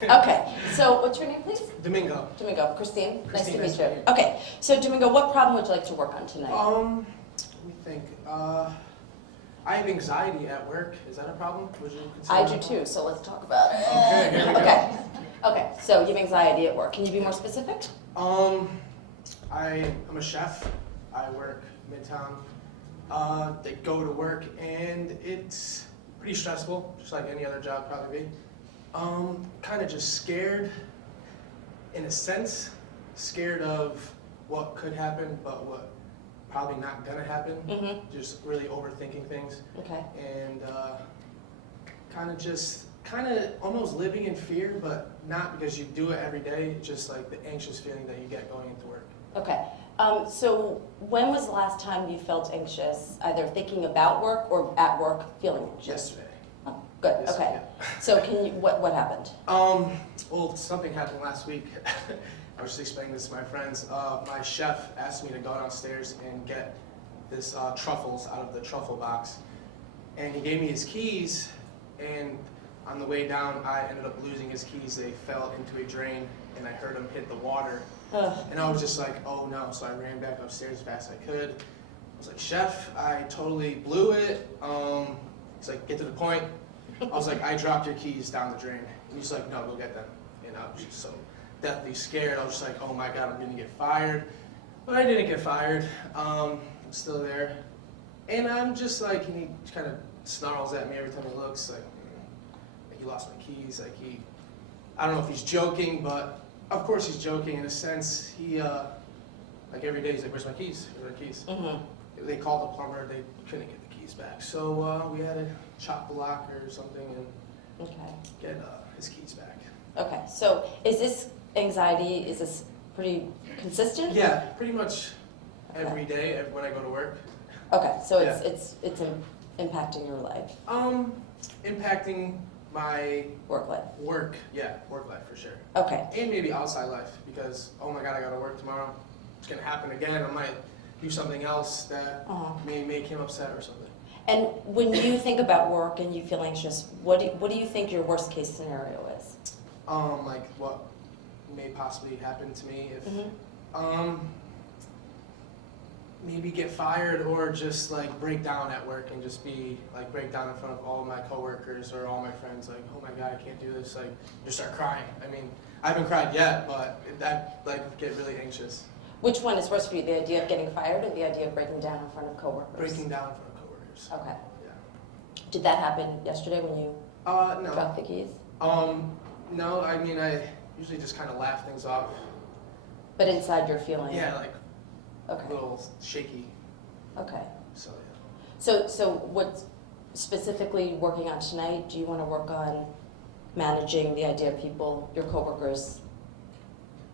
Okay, so what's your name, please? Domingo. Domingo. Kristene, nice to Kristene, meet you. Okay, so Domingo, what problem would you like to work on tonight? Let me think. I have anxiety at work. Is that a problem? Would you consider I that do a problem? too, so let's talk about it. Okay, here we go. Okay, so you have anxiety at work. Can you be more specific? I'm a chef. I work Midtown. They go to work and it's pretty stressful, just like any other job probably be. Kind of just scared, in a sense, scared of what could happen, but what probably not gonna happen. Mm-hmm. Just really overthinking things. Okay. And kind of almost living in fear, but not because you do it every day, just like the anxious feeling that you get going into work. Okay. So when was the last time you felt anxious, either thinking about work or at work feeling anxious? Yesterday. Oh, good. Yes, Okay. yeah. So can you? What happened? Well, something happened last week. I was just explaining this to my friends. My chef asked me to go downstairs and get this truffles out of the truffle box, and he gave me his keys. And on the way down, I ended up losing his keys. They fell into a drain, and I heard him hit the water. And I was just like, oh no. So I ran back upstairs as fast as I could. I was like, Chef, I totally blew it. He's like, get to the point. I was like, I dropped your keys down the drain. And he's like, no, go get them. And I was just so deathly scared. I was just like, oh my God, I'm gonna get fired. But I didn't get fired. I'm still there. And I'm just like, and he kind of snarls at me every time he looks, like he lost my keys. Like I don't know if he's joking, but of course he's joking in a sense. He, like every day he's like, where's my keys? Where's my keys? Mm-hmm. They called the plumber, they couldn't get the keys back. So we had to chop the locker or something and get his keys back. Okay. So is this anxiety, is this pretty consistent? Yeah, pretty much every day when I go to work. Okay, so it's impacting your life. Impacting my Work life. work life for sure. Okay. And maybe outside life because, oh my God, I gotta work tomorrow. It's gonna happen again. I might do something else that may make him upset or something. And when you think about work and you feel anxious, what do you think your worst case scenario is? Like what may possibly happen to me if, maybe get fired or just like break down at work and just be like break down in front of all my coworkers or all my friends, like, oh my God, I can't do this, like just start crying. I mean, I haven't cried yet, but that like get really anxious. Which one is worse for you, the idea of getting fired or the idea of breaking down in front of coworkers? Breaking down in front of coworkers. Okay. Yeah. Did that happen yesterday when you No. dropped the keys? No, I mean, I usually just kind of laugh things off. But inside you're feeling... Yeah, like okay. a little shaky. Okay. So, yeah. So what's specifically working on tonight? Do you want to work on managing the idea of people, your coworkers,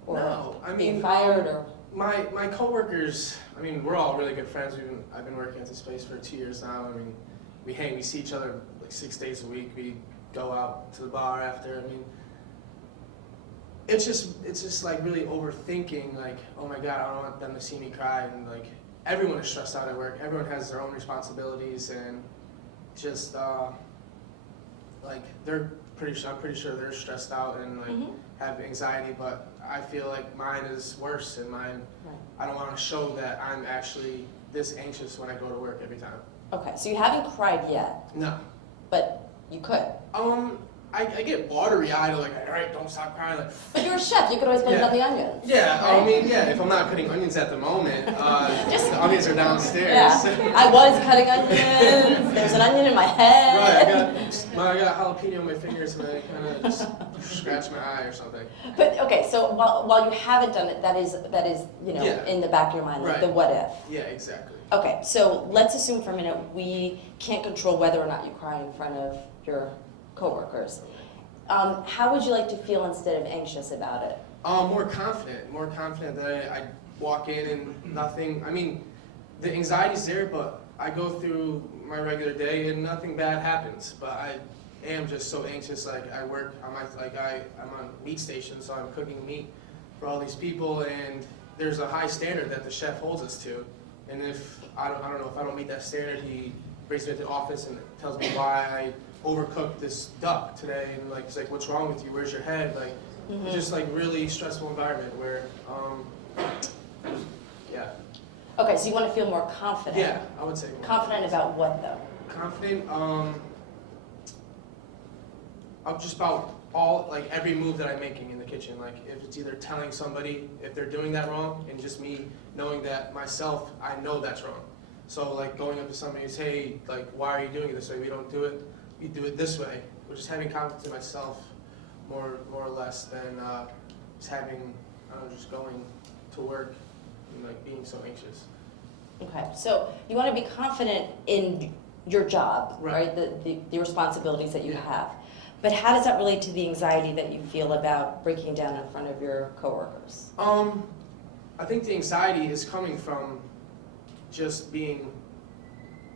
or No, I mean, being fired, or my coworkers, I mean, we're all really good friends. I've been working at this place for 2 years now. I mean, we see each other like 6 days a week. We go out to the bar after. I mean, it's just like really overthinking, like, oh my God, I don't want them to see me cry, and like everyone is stressed out at work. Everyone has their own responsibilities, and just like I'm pretty sure they're stressed out and like have anxiety, but I feel like mine is worse, and mine, I don't want to show that I'm actually this anxious when I go to work every time. okay, so you haven't cried yet, No. but you could. I get watery-eyed, like, all right, don't stop crying. Like, But you're a chef, you could always blame it on the onions. yeah, right? I mean, yeah, if I'm not cutting onions at the moment, the onions are downstairs. Yeah, I was cutting onions, there's an onion in my head. Right, I got jalapeno on my fingers, and I kind of just scratch my eye or something. But, okay, so while you haven't done it, that is you know, in the back of your mind, like the what if. Yeah, exactly. Okay, so let's assume for a minute we can't control whether or not you cry in front of your coworkers. How would you like to feel instead of anxious about it? More confident that I walk in and nothing, I mean, the anxiety's there, but I go through my regular day and nothing bad happens, but I am just so anxious. Like I work on I'm on meat station, so I'm cooking meat for all these people, and there's a high standard that the chef holds us to, and if I don't know if I don't meet that standard, he brings me to the office and tells me why I overcooked this duck today, and like he's like, what's wrong with you? Where's your head? Like it's just like really stressful environment where yeah. Okay, so you want to feel more confident. Yeah, I would say more. Confident about what though? Confident, I'm just about all, like every move that I'm making in the kitchen. Like if it's either telling somebody if they're doing that wrong, and just me knowing that myself, I know that's wrong. So like going up to somebody and say, hey, like why are you doing it this way? We don't do it, we do it this way. We're just having confidence in myself more or less than just having, I don't know, just going to work and like being so anxious. Okay, so you want to be confident in your job, Right. right? The responsibilities that you have. But how does that relate to the anxiety that you feel about breaking down in front of your coworkers? I think the anxiety is coming from just being,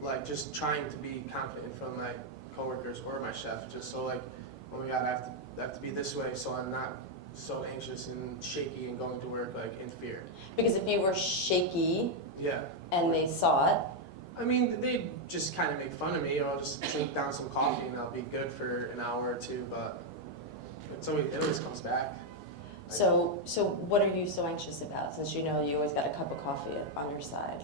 like, just trying to be confident in front of my coworkers or my chef. Just so like, oh my God, I have to be this way, so I'm not so anxious and shaky and going to work like in fear. Because if you were shaky, Yeah. and they saw it, I mean, they just kind of make fun of me. I'll just drink down some coffee and I'll be good for an hour or two, but it always comes back. so what are you so anxious about, since you know you always got a cup of coffee on your side?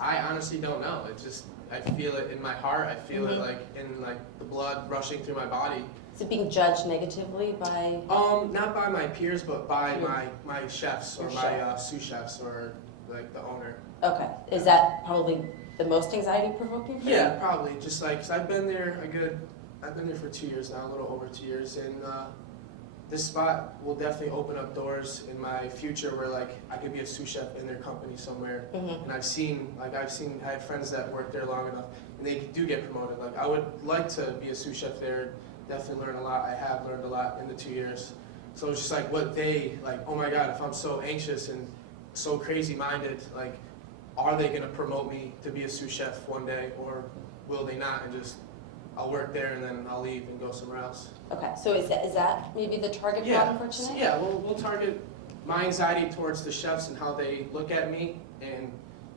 I honestly don't know. It just, I feel it in my heart. I feel it like in like the blood rushing through my body. Is it being judged negatively by? Not by my peers, but by my chefs or Your my chef. sous chefs or like the owner. Okay, is that probably the most anxiety provoking for you? Yeah, probably. Just like, cause I've been there for 2 years now, a little over 2 years, and this spot will definitely open up doors in my future where like I could be a sous chef in their company somewhere. And I had friends that worked there long enough, and they do get promoted. Like I would like to be a sous chef there, definitely learn a lot. I have learned a lot in the 2 years. So it's just like what they, like, oh my God, if I'm so anxious and so crazy minded, like, are they gonna promote me to be a sous chef one day, or will they not, and just, I'll work there and then I'll leave and go somewhere else. Okay, so is that maybe the target problem for tonight? Yeah, we'll target my anxiety towards the chefs and how they look at me, and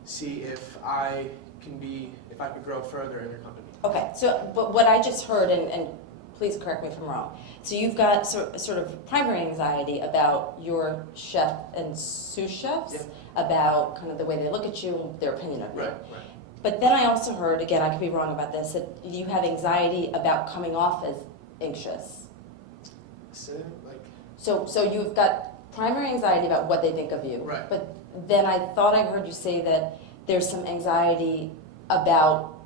see if I could grow further in their company. Okay, so, but what I just heard, and please correct me if I'm wrong, so you've got sort of primary anxiety about your chef and sous chefs, Yeah. about kind of the way they look at you, their opinion of you. Right. But then I also heard, again, I could be wrong about this, that you have anxiety about coming off as anxious. So, like, So you've got primary anxiety about what they think of you. Right. But then I thought I heard you say that there's some anxiety about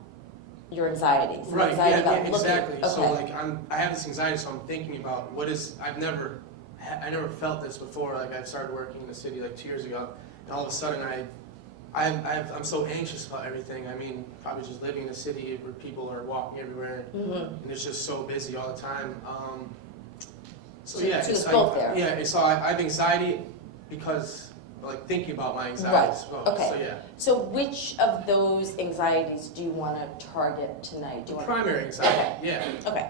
your anxiety. Some right, anxiety about looking. exactly. Okay. So like I have this anxiety, so I'm thinking about I never felt this before. Like I started working in the city like 2 years ago, and all of a sudden I'm so anxious about everything. I mean, probably just living in a city where people are walking everywhere, and it's just so busy all the time. So yeah, so it's both there. Yeah, so I have anxiety because like thinking about my anxiety as well. Okay. So yeah. So which of those anxieties do you want to target tonight? Do you want Primary anxiety. Okay. Yeah. Okay.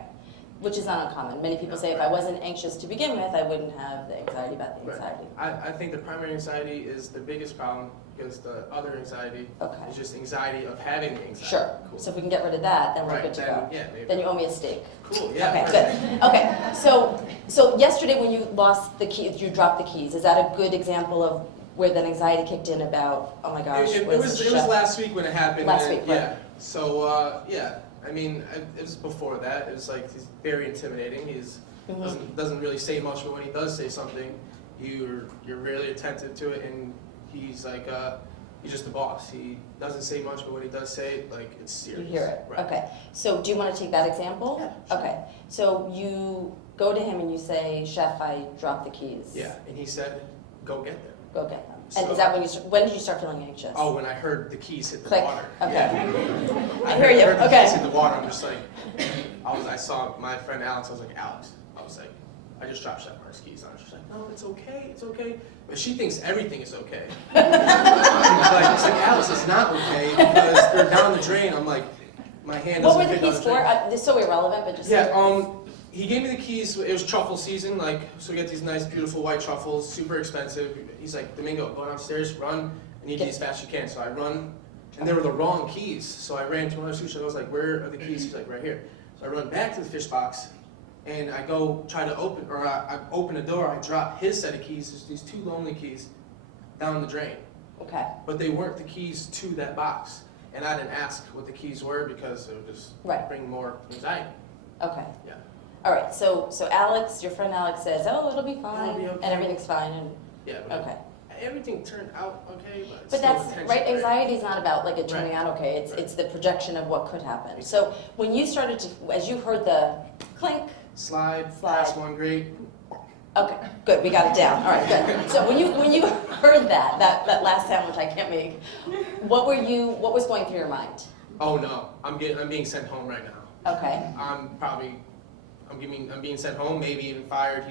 Which is not uncommon. Many people say if I wasn't anxious to begin with, I wouldn't have the anxiety about the anxiety. I think the primary anxiety is the biggest problem, because the other anxiety is just anxiety of having the anxiety. Sure. Cool. So if we can get rid of that, then we're good to then, go. Yeah, maybe. Then you owe me a steak. Cool, yeah. Okay, perfect. good. Okay, so yesterday when you lost the keys, you dropped the keys. Is that a good example of where that anxiety kicked in about, oh my gosh, It was last week when it happened. Last week, right. Yeah. So, yeah. I mean, it was before that. It was like, he's very intimidating. He's doesn't really say much, but when he does say something, you're really attentive to it, and he's like, he's just the boss. He doesn't say much, but when he does say it, like, it's serious. You hear it. Right. Okay. So do you want to take that example? Yeah, sure. Okay. So you go to him and you say, Chef, I dropped the keys. Yeah, and he said, go get them. Go get them. And So- is that when did you start feeling anxious? Oh, when I heard the keys hit the Click. water. Okay. Yeah. I hear you. heard the Okay. keys hit the water. I'm just like, I saw my friend Alex. I was like, Alex. I was like, I just dropped Chef Mark's keys. I was just like, no, it's okay. It's okay. But she thinks everything is okay. It's like, Alex, it's not okay because they're down the drain. I'm like, my hand What doesn't were the fit down keys the drain. for? This is so irrelevant, but just Yeah. He gave me the keys. It was truffle season, like, so we get these nice, beautiful white truffles, super expensive. He's like, Domingo, go downstairs, run. I need these as fast as you can. So I run and they were the wrong keys. So I ran to another sous chef. I was like, "Where are the keys?" He's like, "Right here." So I run back to the fish box, and I go try to open, or I open the door. I drop his set of keys, just these 2 lonely keys, down the drain. Okay. But they weren't the keys to that box, and I didn't ask what the keys were because it would just bring more anxiety. Okay. Yeah. All right. So Alex, your friend Alex says, "Oh, it'll be fine, It'll be okay. and everything's fine." And Yeah. But okay. everything turned out okay, but it's But still that's the tension, right. Anxiety is not about like it turning Right. out okay. Right. It's the projection of what could happen. So when you started to, as you heard the clink, Slide, pass one, great. okay, good, we got it down. All right, good. So when you heard that last sound, which I can't make, what was going through your mind? Oh no, I'm being sent home right now. Okay. I'm being sent home, maybe even fired.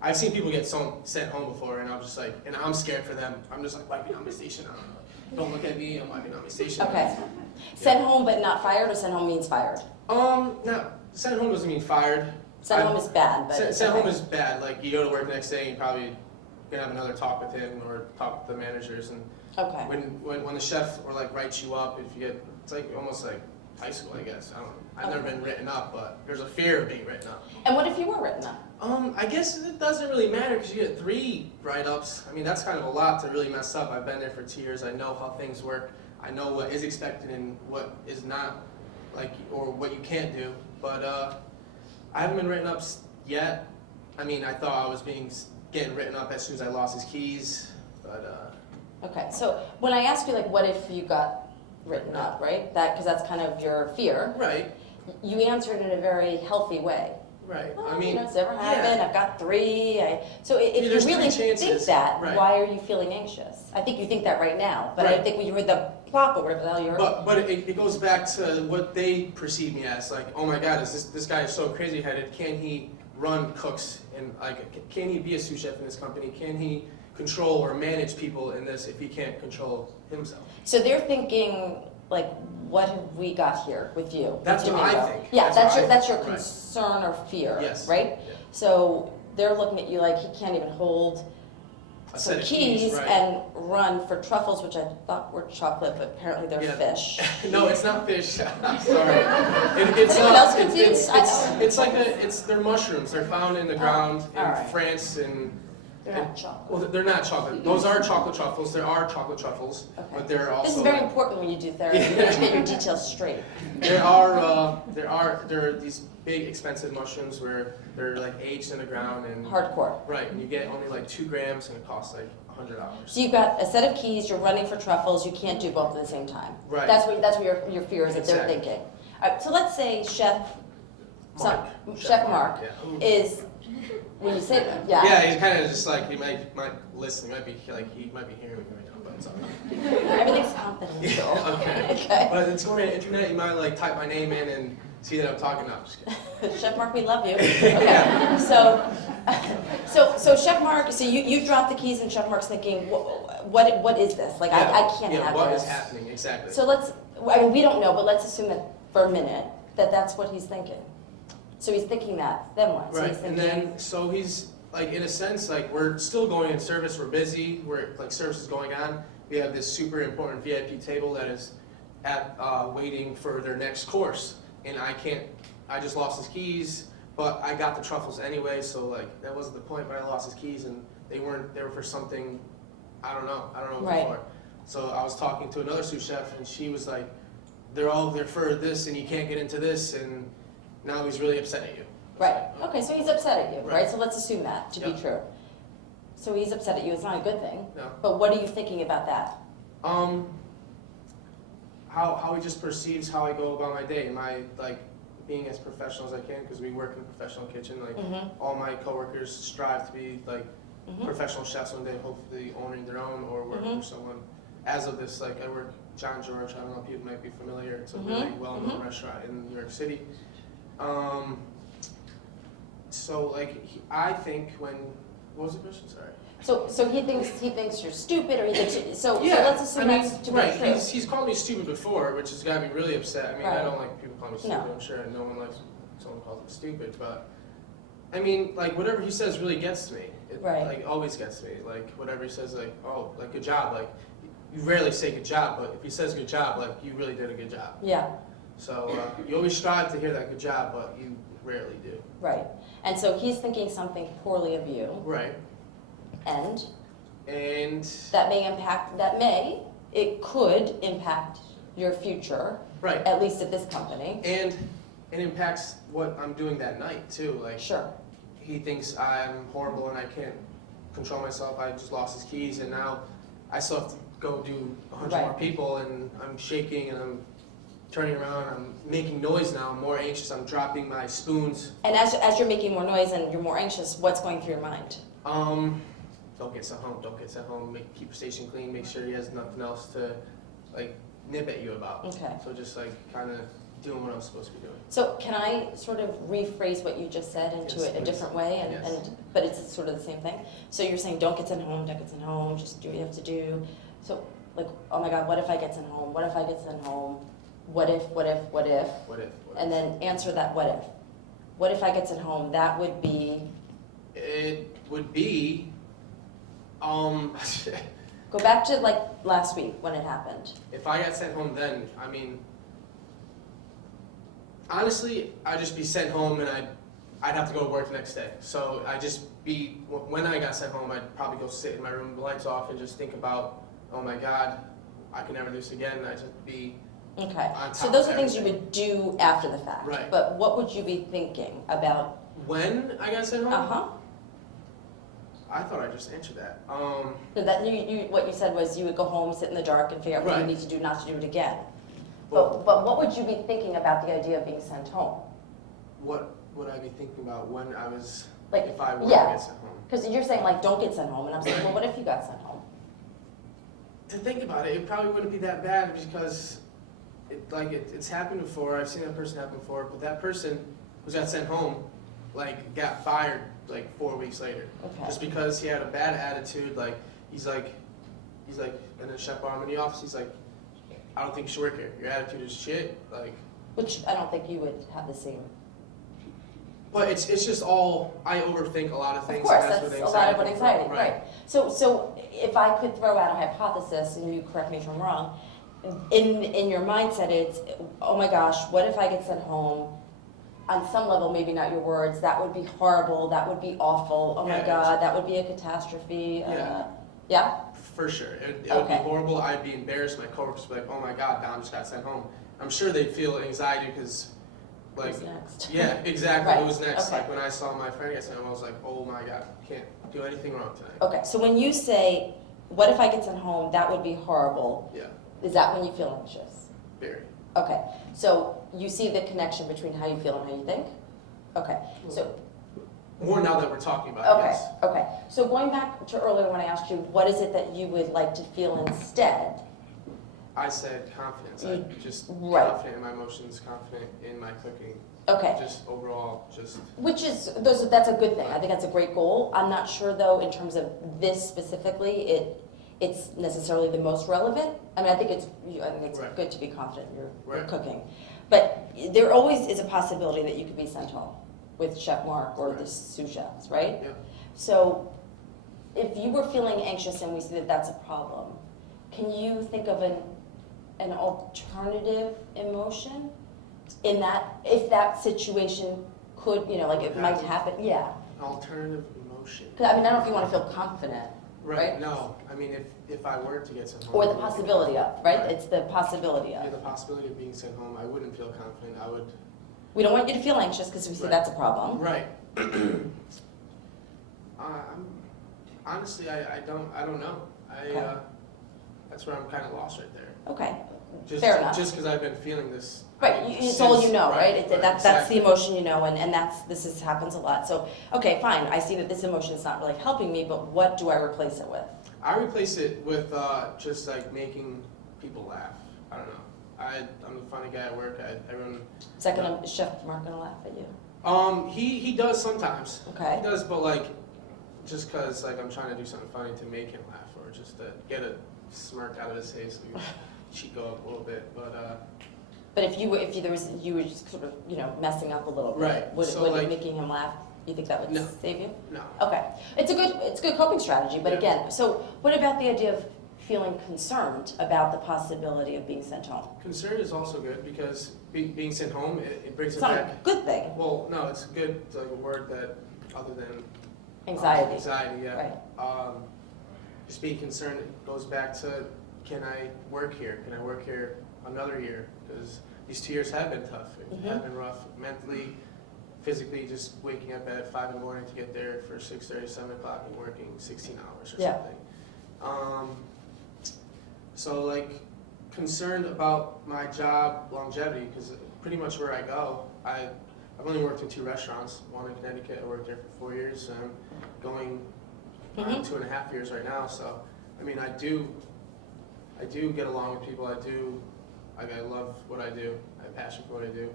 I've seen people get sent home before, and I'm just like, and I'm scared for them. I'm just like wiping out my station. Don't look at me. I'm wiping out my station. Okay. Sent home but not fired, or sent home means fired? No, sent home doesn't mean fired. Sent home is bad, but sent home is bad. Like you go to work the next day, and you probably gonna have another talk with him or talk with the managers. And okay. when the chef or like writes you up, if you get, it's like almost like high school, I guess. I don't know. I've never been written up, but there's a fear of being written up. And what if you were written up? I guess it doesn't really matter because you get 3 write-ups. I mean, that's kind of a lot to really mess up. I've been there for 2 years. I know how things work. I know what is expected and what is not, like, or what you can't do. But I haven't been written up yet. I mean, I thought I was getting written up as soon as I lost his keys, but. Okay, so when I ask you, like, what if you got written up, right? Because that's kind of your fear. Right. You answered in a very healthy way. Right. Well, I mean, it's never happened. I've got 3. So if you there's really 3 think chances. that, Right. why are you feeling anxious? I think you think that right now, but I Right. think when you heard the plop or whatever the hell you heard. But it goes back to what they perceive me as. Like, oh my God, this guy is so crazy-headed. Can he run cooks and like? Can he be a sous chef in this company? Can he control or manage people in this if he can't control himself? So they're thinking, like, what have we got here with you? That's with what I Domingo? think. Yeah, that's your Right. concern or fear, Yes. right? Yeah. So they're looking at you like he can't even hold A some set of keys right. and run for truffles, which I thought were chocolate, but apparently they're Yeah. fish. No, it's not fish. I'm sorry. It's Anyone else confused? they're mushrooms. They're found in the ground in all right. France and. They're not chocolate. Well, they're not chocolate. Those are chocolate truffles. There are chocolate truffles, Okay. but there are also. This is very important when you do therapy. You have to get your details straight. There are these big expensive mushrooms where they're like aged in the ground and. Hardcore. Right, and you get only like 2 grams and it costs like $100. So you've got a set of keys. You're running for truffles. You can't do both at the same time. Right. That's what your fear is that they're Exactly. thinking. All right. So let's say Chef Mark Yeah. is. When you say that, yeah. Yeah, he's kind of just like he might listen. He might be hearing me right now, but it's okay. Everything's confidential. Okay. Okay. But it's going to the internet. You might like type my name in and see that I'm talking. No, I'm just kidding. Chef Mark, we love you. Okay. So Chef Mark, so you drop the keys and Chef Mark's thinking, what is this? Like Yeah. I can't Yeah, have what this. is happening exactly? So we don't know, but let's assume that for a minute that's what he's thinking. So he's thinking that. Then what? So Right, he's and then so he's like in a sense like we're still going in service. We're busy. We're like service is going on. We have this super important VIP table that is at waiting for their next course, and I just lost his keys, but I got the truffles anyway. So like that wasn't the point. But I lost his keys, and they were for something. I don't know what Right. for. So I was talking to another sous chef, and she was like, they're for this, and you can't get into this, and now he's really upset at you. right. Okay, so he's upset at you, right? Right. So let's assume that to be Yep. true. So he's upset at you. It's not a good thing. No. But what are you thinking about that? How he just perceives how I go about my day. Am I like being as professional as I can? Because we work in a professional kitchen. Like all my coworkers strive to be like professional chefs one day, hopefully owning their own or working for someone. As of this, like I work John George. I don't know if people might be familiar. It's a really well-known restaurant in New York City. So like I think what was the question? Sorry. So he thinks you're stupid, or he thinks so. Yeah, So let's assume that's to be right. true. He's called me stupid before, which has got me really upset. I mean, Right. I don't like people call me stupid. No. I'm sure no one likes someone calls me stupid, but I mean, like whatever he says really gets to me. It Right. like always gets to me. Like whatever he says, like oh, like good job. Like you rarely say good job, but if he says good job, like you really did a good job. Yeah, So you always strive to hear that good job, but you rarely do. right. And so he's thinking something poorly of you, Right. and And it could impact your future, right. at least at this company. And it impacts what I'm doing that night too. Like Sure. he thinks I'm horrible and I can't control myself. I just lost his keys and now I still have to go do 100 Right. more people and I'm shaking and I'm turning around. I'm making noise now. I'm more anxious. I'm dropping my spoons. And as you're making more noise and you're more anxious, what's going through your mind? Don't get sent home. Don't get sent home. Keep your station clean. Make sure he has nothing else to like nip at you about. Okay. So just like kind of doing what I'm supposed to be doing. So can I sort of rephrase what you just said into Yes, a please. different way, Yes. but it's sort of the same thing? So you're saying don't get sent home, don't get sent home, just do what you have to do. So like, oh my God, what if I get sent home? What if I get sent home? What if? What if? And then answer that what if. What if I get sent home? That would be, It would be, go back to like last week when it happened. if I got sent home then, I mean, honestly, I'd just be sent home and I'd have to go to work the next day. So when I got sent home, I'd probably go sit in my room, the lights off, and just think about, oh my God, I can never do this again. I'd just be Okay, on top so those of are things you everything. would do after the fact. Right. But what would you be thinking about? When I got sent home, Uh-huh. I thought I just answered that. So that what you said was you would go home, sit in the dark, and figure out what you Right. need to do not to do it again. Well, But what would you be thinking about the idea of being sent home? what would I be thinking about when I was, Like, if I were yeah. to get sent home? Because you're saying like don't get sent home, and I'm saying well, what if you got sent home? To think about it, it probably wouldn't be that bad because it's happened before. I've seen that person happen before, but that person who got sent home, like, got fired like 4 weeks later, Okay. just because he had a bad attitude. Like, he's like, and then chef brought him in the office. He's like, I don't think you should work here. Your attitude is shit. Like, Which I don't think you would have the same. but it's just all, I overthink a lot of Of things. course, and that's what a lot of what comes anxiety, from. right? So if I could throw out a hypothesis, and you correct me if I'm wrong, in your mindset it's, oh my gosh, what if I get sent home? On some level, maybe not your words, that would be horrible, that would be awful, oh my Yeah, God, that would be a catastrophe. Yeah. Yeah? For sure. It would be Okay. horrible. I'd be embarrassed. My coworkers would be like, oh my God, Dom just got sent home. I'm sure they'd feel anxiety because, like, Who's next? yeah, exactly. Right. Who was next? Okay. Like, when I saw my friend get sent home, I was like, oh my God, can't do anything wrong tonight. Okay, so when you say, what if I get sent home, that would be horrible, Yeah, is that when you feel anxious? very. Okay, so you see the connection between how you feel and how you think? Okay, so, More now that we're talking about it, okay, yes. okay. So going back to earlier when I asked you, what is it that you would like to feel instead? I said confidence. I'm just Right. confident in my emotions, confident in my cooking. Okay, Just overall, just, which is, that's a good thing. I think that's a great goal. I'm not sure though, in terms of this specifically, it's necessarily the most relevant. I mean, I think it's Right. good to be confident in your Right. cooking. But there always is a possibility that you could be sent home with Chef Mark or Right. the sous chefs, right? yeah. So if you were feeling anxious and we see that that's a problem, can you think of an alternative emotion in that, if that situation could, like it might happen, yeah. An alternative emotion. 'Cause, I mean, I don't know if you want to feel confident, right? No, I mean, if I were to get sent home. or the I wouldn't feel possibility of, confident. right? It's the possibility Yeah, of. the possibility of being sent home, I wouldn't feel confident. I would. We don't want you to feel anxious because we see Right. that's a problem. Right. Honestly, I don't know. Okay. That's where I'm kind of lost right there. Okay, Just, fair enough. Just because I've been feeling this. Right, it's all you know, right? That's the exactly. emotion you know, and happens a lot. So, okay, fine, I see that this emotion is not really helping me, but what do I replace it with? I replace it with just like making people laugh. I don't know. I'm a funny guy at work. Everyone. Is that gonna, is Chef Mark gonna laugh at you? He does sometimes. Okay. He does, but like, just cause like I'm trying to do something funny to make him laugh, or just to get a smirk out of his face, so cheek go up a little bit. But if you were just sort of, messing up a little bit, Right, would so, like- making him laugh, you think that would No. save you? No. Okay, it's a good coping strategy, but Yeah. again, so what about the idea of feeling concerned about the possibility of being sent home? Concern is also good because being sent home, it brings It's it not back. a good thing. Well, no, it's good, it's like a word that, other than Anxiety. anxiety, yeah. Right. Just being concerned, it goes back to, can I work here? Can I work here another year? Because these 2 years have been tough. It have been rough mentally, physically, just waking up at 5 in the morning to get there for 6:30, 7 o'clock and working 16 hours or Yeah. something. So like, concerned about my job longevity, because pretty much where I go, I've only worked in 2 restaurants, one in Connecticut. I worked there for 4 years, and I'm going on 2.5 years right now. So, I mean, I do get along with people. I love what I do. I have passion for what I do,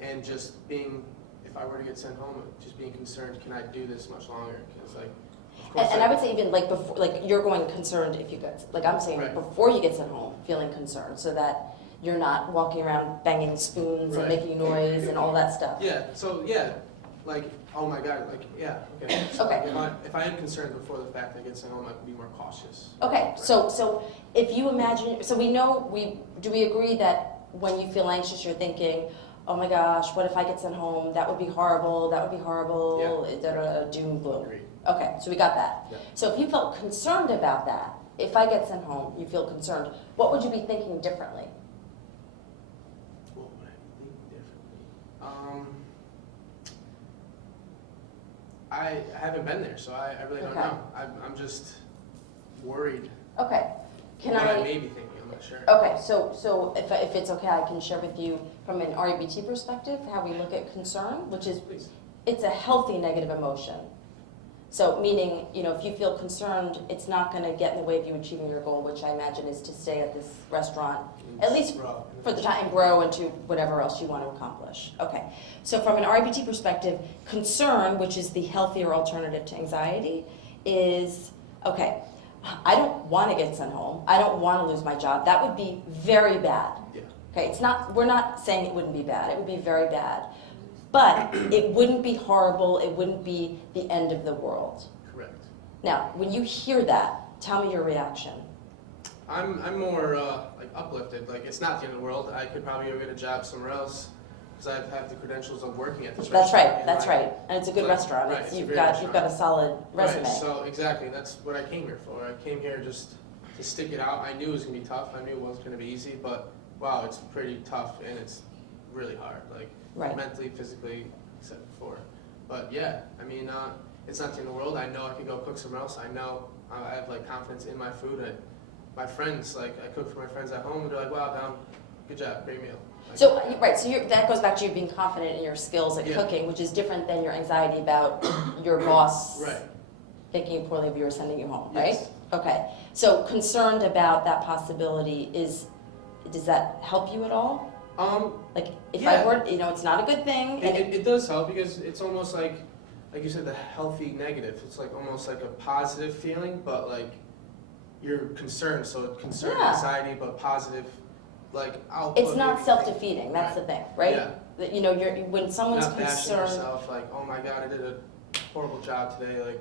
and just being, if I were to get sent home, just being concerned, can I do this much longer? Because like, of course, And I would say even like before, like you're going concerned if you get, like I'm saying, Right. before you get sent home, feeling concerned, so that you're not walking around banging spoons and Right. making noise and all that stuff. yeah. So yeah, like, oh my God, like, yeah, okay. So Okay. If I am concerned before the fact that I get sent home, I could be more cautious. Okay, so if you imagine, so do we agree that when you feel anxious, you're thinking, oh my gosh, what if I get sent home? That would be horrible. That would be horrible. Doom gloom. Agreed. Okay, so we got that. Yeah. So if you felt concerned about that, if I get sent home, you feel concerned, what would you be thinking differently? What would I think differently? I haven't been there, so I really don't Okay. know. I'm just worried Okay, can what I I? may be thinking. I'm not sure. Okay, so if it's okay, I can share with you from an RE&CBT perspective how we look at concern, which is Please. it's a healthy negative emotion. So meaning, if you feel concerned, it's not going to get in the way of you achieving your goal, which I imagine is to stay at this restaurant, at least Grow. for the time, and grow into whatever else you want to accomplish. Okay, so from an RE&CBT perspective, concern, which is the healthier alternative to anxiety, is, okay, I don't want to get sent home. I don't want to lose my job. That would be very bad. Yeah. Okay, we're not saying it wouldn't be bad. It would be very bad. But it wouldn't be horrible. It wouldn't be the end of the world. Correct. Now, when you hear that, tell me your reaction. I'm more like uplifted. Like, it's not the end of the world. I could probably go get a job somewhere else because I have the credentials of working at this That's restaurant. right. That's right. And it's a good Like, restaurant. right, it's a You've great got restaurant. a solid resume. Right, so exactly, that's what I came here for. I came here just to stick it out. I knew it was gonna be tough. I knew it wasn't gonna be easy, but wow, it's pretty tough and it's really hard, like Right. mentally, physically, except before. But yeah, I mean, it's not the end of the world. I know I can go cook somewhere else. I know I have like confidence in my food. My friends, like I cook for my friends at home, and they're like, "Wow, Dom, good job, great meal." Like, So right, so that goes back to you being confident in your skills at Yeah. cooking, which is different than your anxiety about your boss right. thinking poorly of you or sending you home, right? Yes. Okay. So concerned about that possibility does that help you at all? Like if I Yeah. were, it's not a good thing. And It does help because it's almost like you said, the healthy negative. It's like almost like a positive feeling, but like you're concerned. So concern, Yeah. anxiety, but positive. Like it's not self-defeating. That's the thing, right? Yeah. That, you're when someone's Not bashing concerned, yourself. Like, oh my God, I did a horrible job today. Like,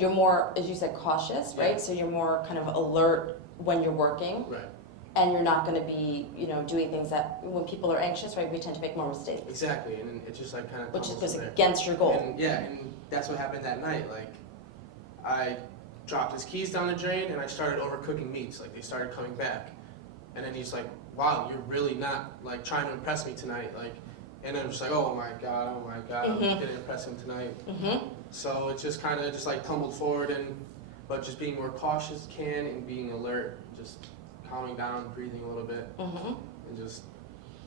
you're more, as you said, cautious, right? Yeah. So you're more kind of alert when you're working, right. and you're not going to be, doing things that when people are anxious, right? We tend to make more mistakes, Exactly, and it just like kind of which goes there. against your goal. And yeah, and that's what happened that night. Like, I dropped his keys down the drain, and I started overcooking meats. Like, they started coming back, and then he's like, "Wow, you're really not like trying to impress me tonight." Like, and I'm just like, "Oh my God, I didn't impress him tonight." Mm-hmm. So it just kind of just like tumbled forward, but just being more cautious and being alert, just calming down, breathing a little bit, Mm-hmm. and just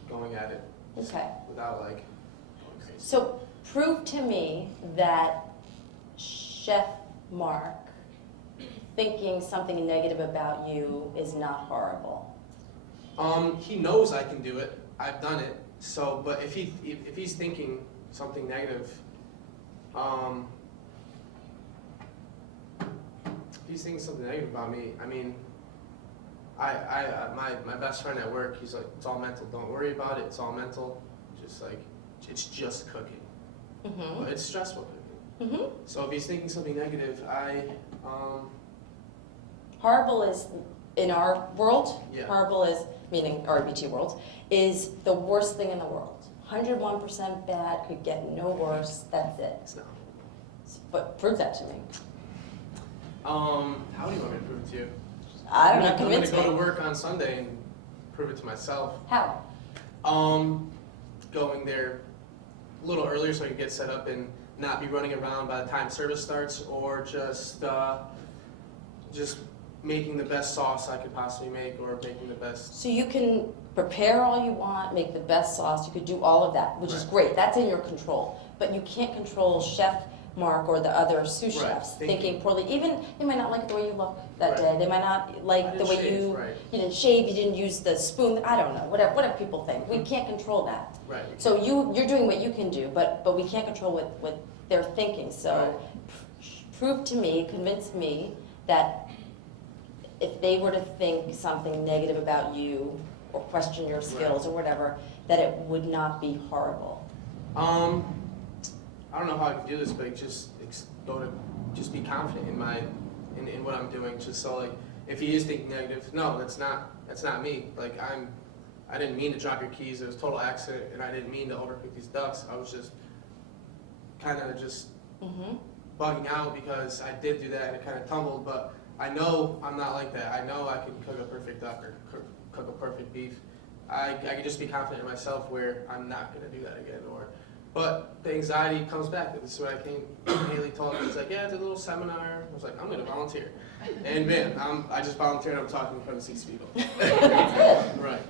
going at it Okay. without like going crazy. So prove to me that Chef Mark thinking something negative about you is not horrible. He knows I can do it. I've done it. So, but if he's thinking something negative, if he's thinking something negative about me, I mean, my best friend at work, he's like, it's all mental. Don't worry about it. It's all mental. Just like, it's just cooking. Mm-hmm. But it's stressful cooking. Mm-hmm. So if he's thinking something negative, Horrible is in our world, Yeah. horrible is, meaning REBT world, is the worst thing in the world. 101% bad, could get no worse, that's it. It's not. But prove that to me. How do you want me to prove it to you? I don't know, I'm convince gonna go me. to work on Sunday and prove it to myself. How? Going there a little earlier so I can get set up and not be running around by the time service starts, or just making the best sauce I could possibly make, or making the best. So you can prepare all you want, make the best sauce, you could do all of that, which is Right. great, that's in your control. But you can't control Chef Mark or the other sous Right. chefs Thinking. thinking poorly. Even, they might not like the way you look that Right. day, they might not I like the didn't way shave, you, right. you didn't shave, you didn't use the spoon, I don't know, whatever people think. We can't control that. Right. So you're doing what you can do, but we can't control what they're thinking. So prove to me, convince me that if they were to think something negative about you or question your skills or whatever, that it would not be horrible. I don't know how I can do this, but just be confident in what I'm doing. Just so, like, if he is thinking negative, no, that's not me. Like, I didn't mean to drop your keys. It was a total accident, and I didn't mean to overcook these ducks. I was just kind of bugging out because I did do that and it kind of tumbled. But I know I'm not like that. I know I can cook a perfect duck or cook a perfect beef. I can just be confident in myself where I'm not going to do that again. But the anxiety comes back. This is what I came. Haley told me, he's like, yeah, it's a little seminar. I was like, I'm going to volunteer. And man, I just volunteered. I'm talking in front of 6 people. Right.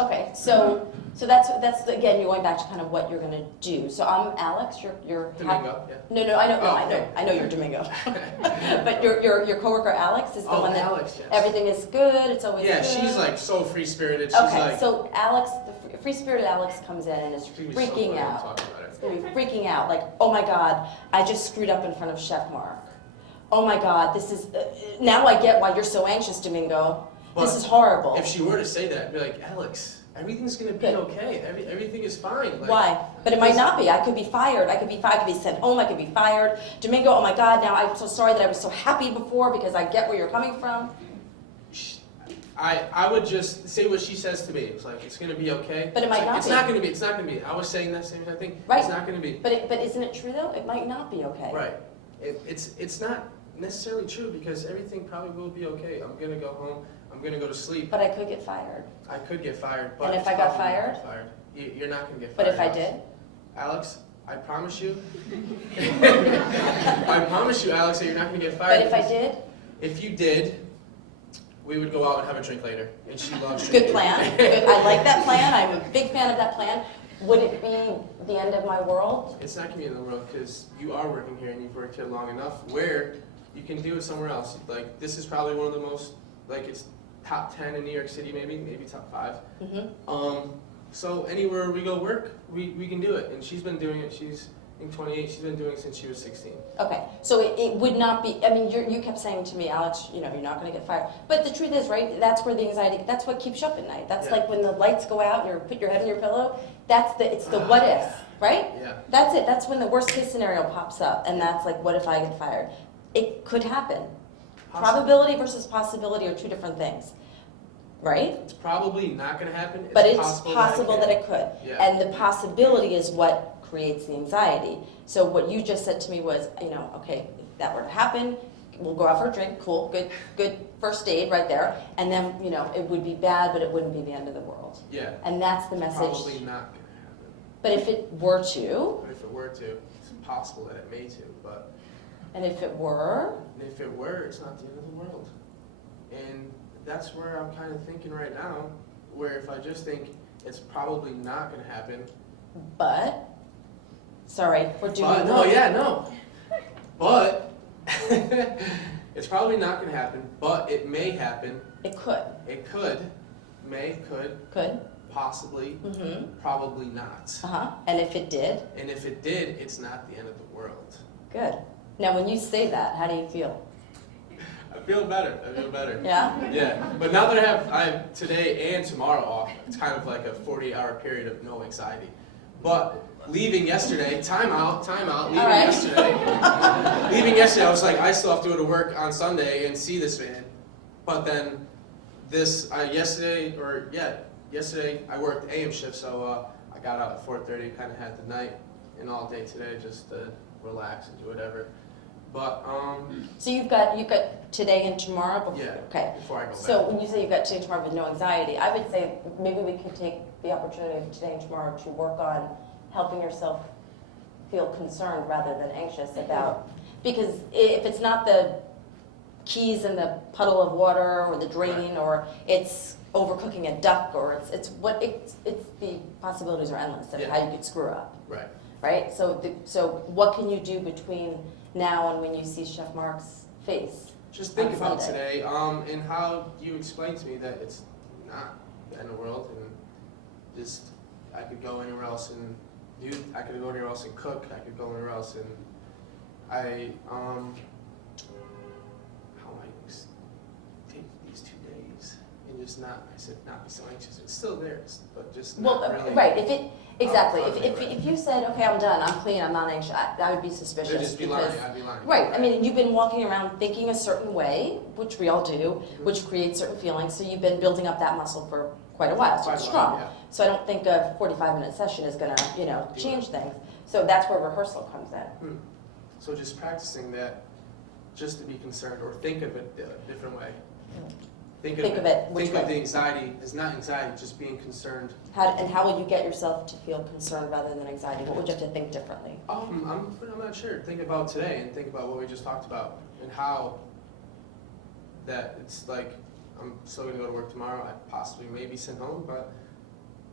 Okay, so that's again, you're going back to kind of what you're going to do. So I'm Alex. You're Domingo, yeah. No, I know. Oh, I know you're Domingo. But your coworker Alex is the one that Alex, yes. everything is good. It's always Yeah, good. she's like so free spirited. She's Okay, like, so Alex, the free spirited Alex comes in and is she was so freaking funny out. talking about it. It's gonna be freaking out. Like, oh my God, I just screwed up in front of Chef Mark. Oh my God, this is now I get why you're so anxious, Domingo. This But is horrible. If she were to say that, I'd be like, Alex, everything's gonna be Good. okay. Everything is fine. Like, Why? But it might not be. I could be fired. I could be sent home. I could be fired. Domingo, oh my God, now I'm so sorry that I was so happy before because I get where you're coming from. I would just say what she says to me. It's like, it's gonna be okay. But it might not It's be. not gonna be. It's not gonna be. I was saying that same thing. Right. It's not gonna be. But isn't it true though? It might not be okay. Right. It's not necessarily true because everything probably will be okay. I'm gonna go home. I'm gonna go to sleep. But I could get fired. I could get fired. But And if it's I got probably not fired? get fired. You're not gonna get But fired. if I Alex. did? Alex, I promise you. I promise you, Alex, that you're not gonna get fired. But if I did? If you did, we would go out and have a drink later. And she loves Good drinking. plan. Good. I like that plan. I'm a big fan of that plan. Would it be the end of my world? It's not gonna be in the world because you are working here and you've worked here long enough where you can do it somewhere else. Like, this is probably one of the most, like, it's top 10 in New York City, maybe top 5. So anywhere we go work, we can do it. And she's been doing it. She's in 28. She's been doing it since she was 16. Okay, so it would not be, I mean, you kept saying to me, Alex, you're not going to get fired. But the truth is, right, that's where the anxiety, that's what keeps you up at night. That's Yeah. like when the lights go out and you put your head in your pillow, it's the what if, right? Yeah. That's it, that's when the worst case scenario pops up, and that's like, what if I get fired? It could happen. Probability versus possibility are two different things, right? It's probably not going to happen. But it's possible that can. it could. Yeah. And the possibility is what creates the anxiety. So what you just said to me was, okay, if that were to happen, we'll go out for a drink, cool, good first aid right there. And then, it would be bad, but it wouldn't be the end of the world. Yeah. And that's the message. Probably not going to happen. But if it were to, But if it were to, it's possible that it may to. But and if it were, it's not the end of the world. And that's where I'm kind of thinking right now, where if I just think it's probably not going to happen. but, sorry, we're doing. But, no. But, it's probably not going to happen, but it may happen. It could. It could, Could. possibly, Mm-hmm. probably not. And if it did, And if it did, it's not the end of the world. good. Now, when you say that, how do you feel? I feel better. Yeah? Yeah, but now that I have today and tomorrow off, it's kind of like a 48-hour period of no anxiety. But leaving yesterday, time out, leaving right. yesterday, I was like, I still have to go to work on Sunday and see this man. But then yesterday I worked AM shift, so I got out at 4:30, kind of had the night and all day today just to relax and do whatever. But So you've got today and tomorrow? yeah, Okay. before I go back. So when you say you've got today and tomorrow with no anxiety, I would say maybe we could take the opportunity of today and tomorrow to work on helping yourself feel concerned rather than anxious about, because if it's not the keys in the puddle of water or the drain, or it's overcooking a duck, or it's the possibilities are endless of how you could screw up. Right. Right? So what can you do between now and when you see Chef Mark's face? Just think on about Sunday? today, and how you explained to me that it's not the end of the world, and just I could go anywhere else and I could go anywhere else and cook. I could go anywhere else and how am I just take these 2 days and just not be so anxious. It's still there, but just not really. Right. Exactly. Right. If you said, okay, I'm done, I'm clean, I'm not anxious, I would be suspicious. You'd just be lying. I'd be lying. Right. I mean, you've been walking around thinking a certain way, which we all do, which creates certain feelings. So you've been building up that muscle for quite a while. So it's strong. Yeah. So I don't think a 45-minute session is going to, change things. So that's where rehearsal comes in. So just practicing that, just to be concerned or think of it a different way. Think of the anxiety as not anxiety, just being concerned. How will you get yourself to feel concerned rather than anxiety? What would you have to think differently? I'm not sure. Think about today and think about what we just talked about and how that it's like I'm still going to go to work tomorrow. I possibly maybe sent home, but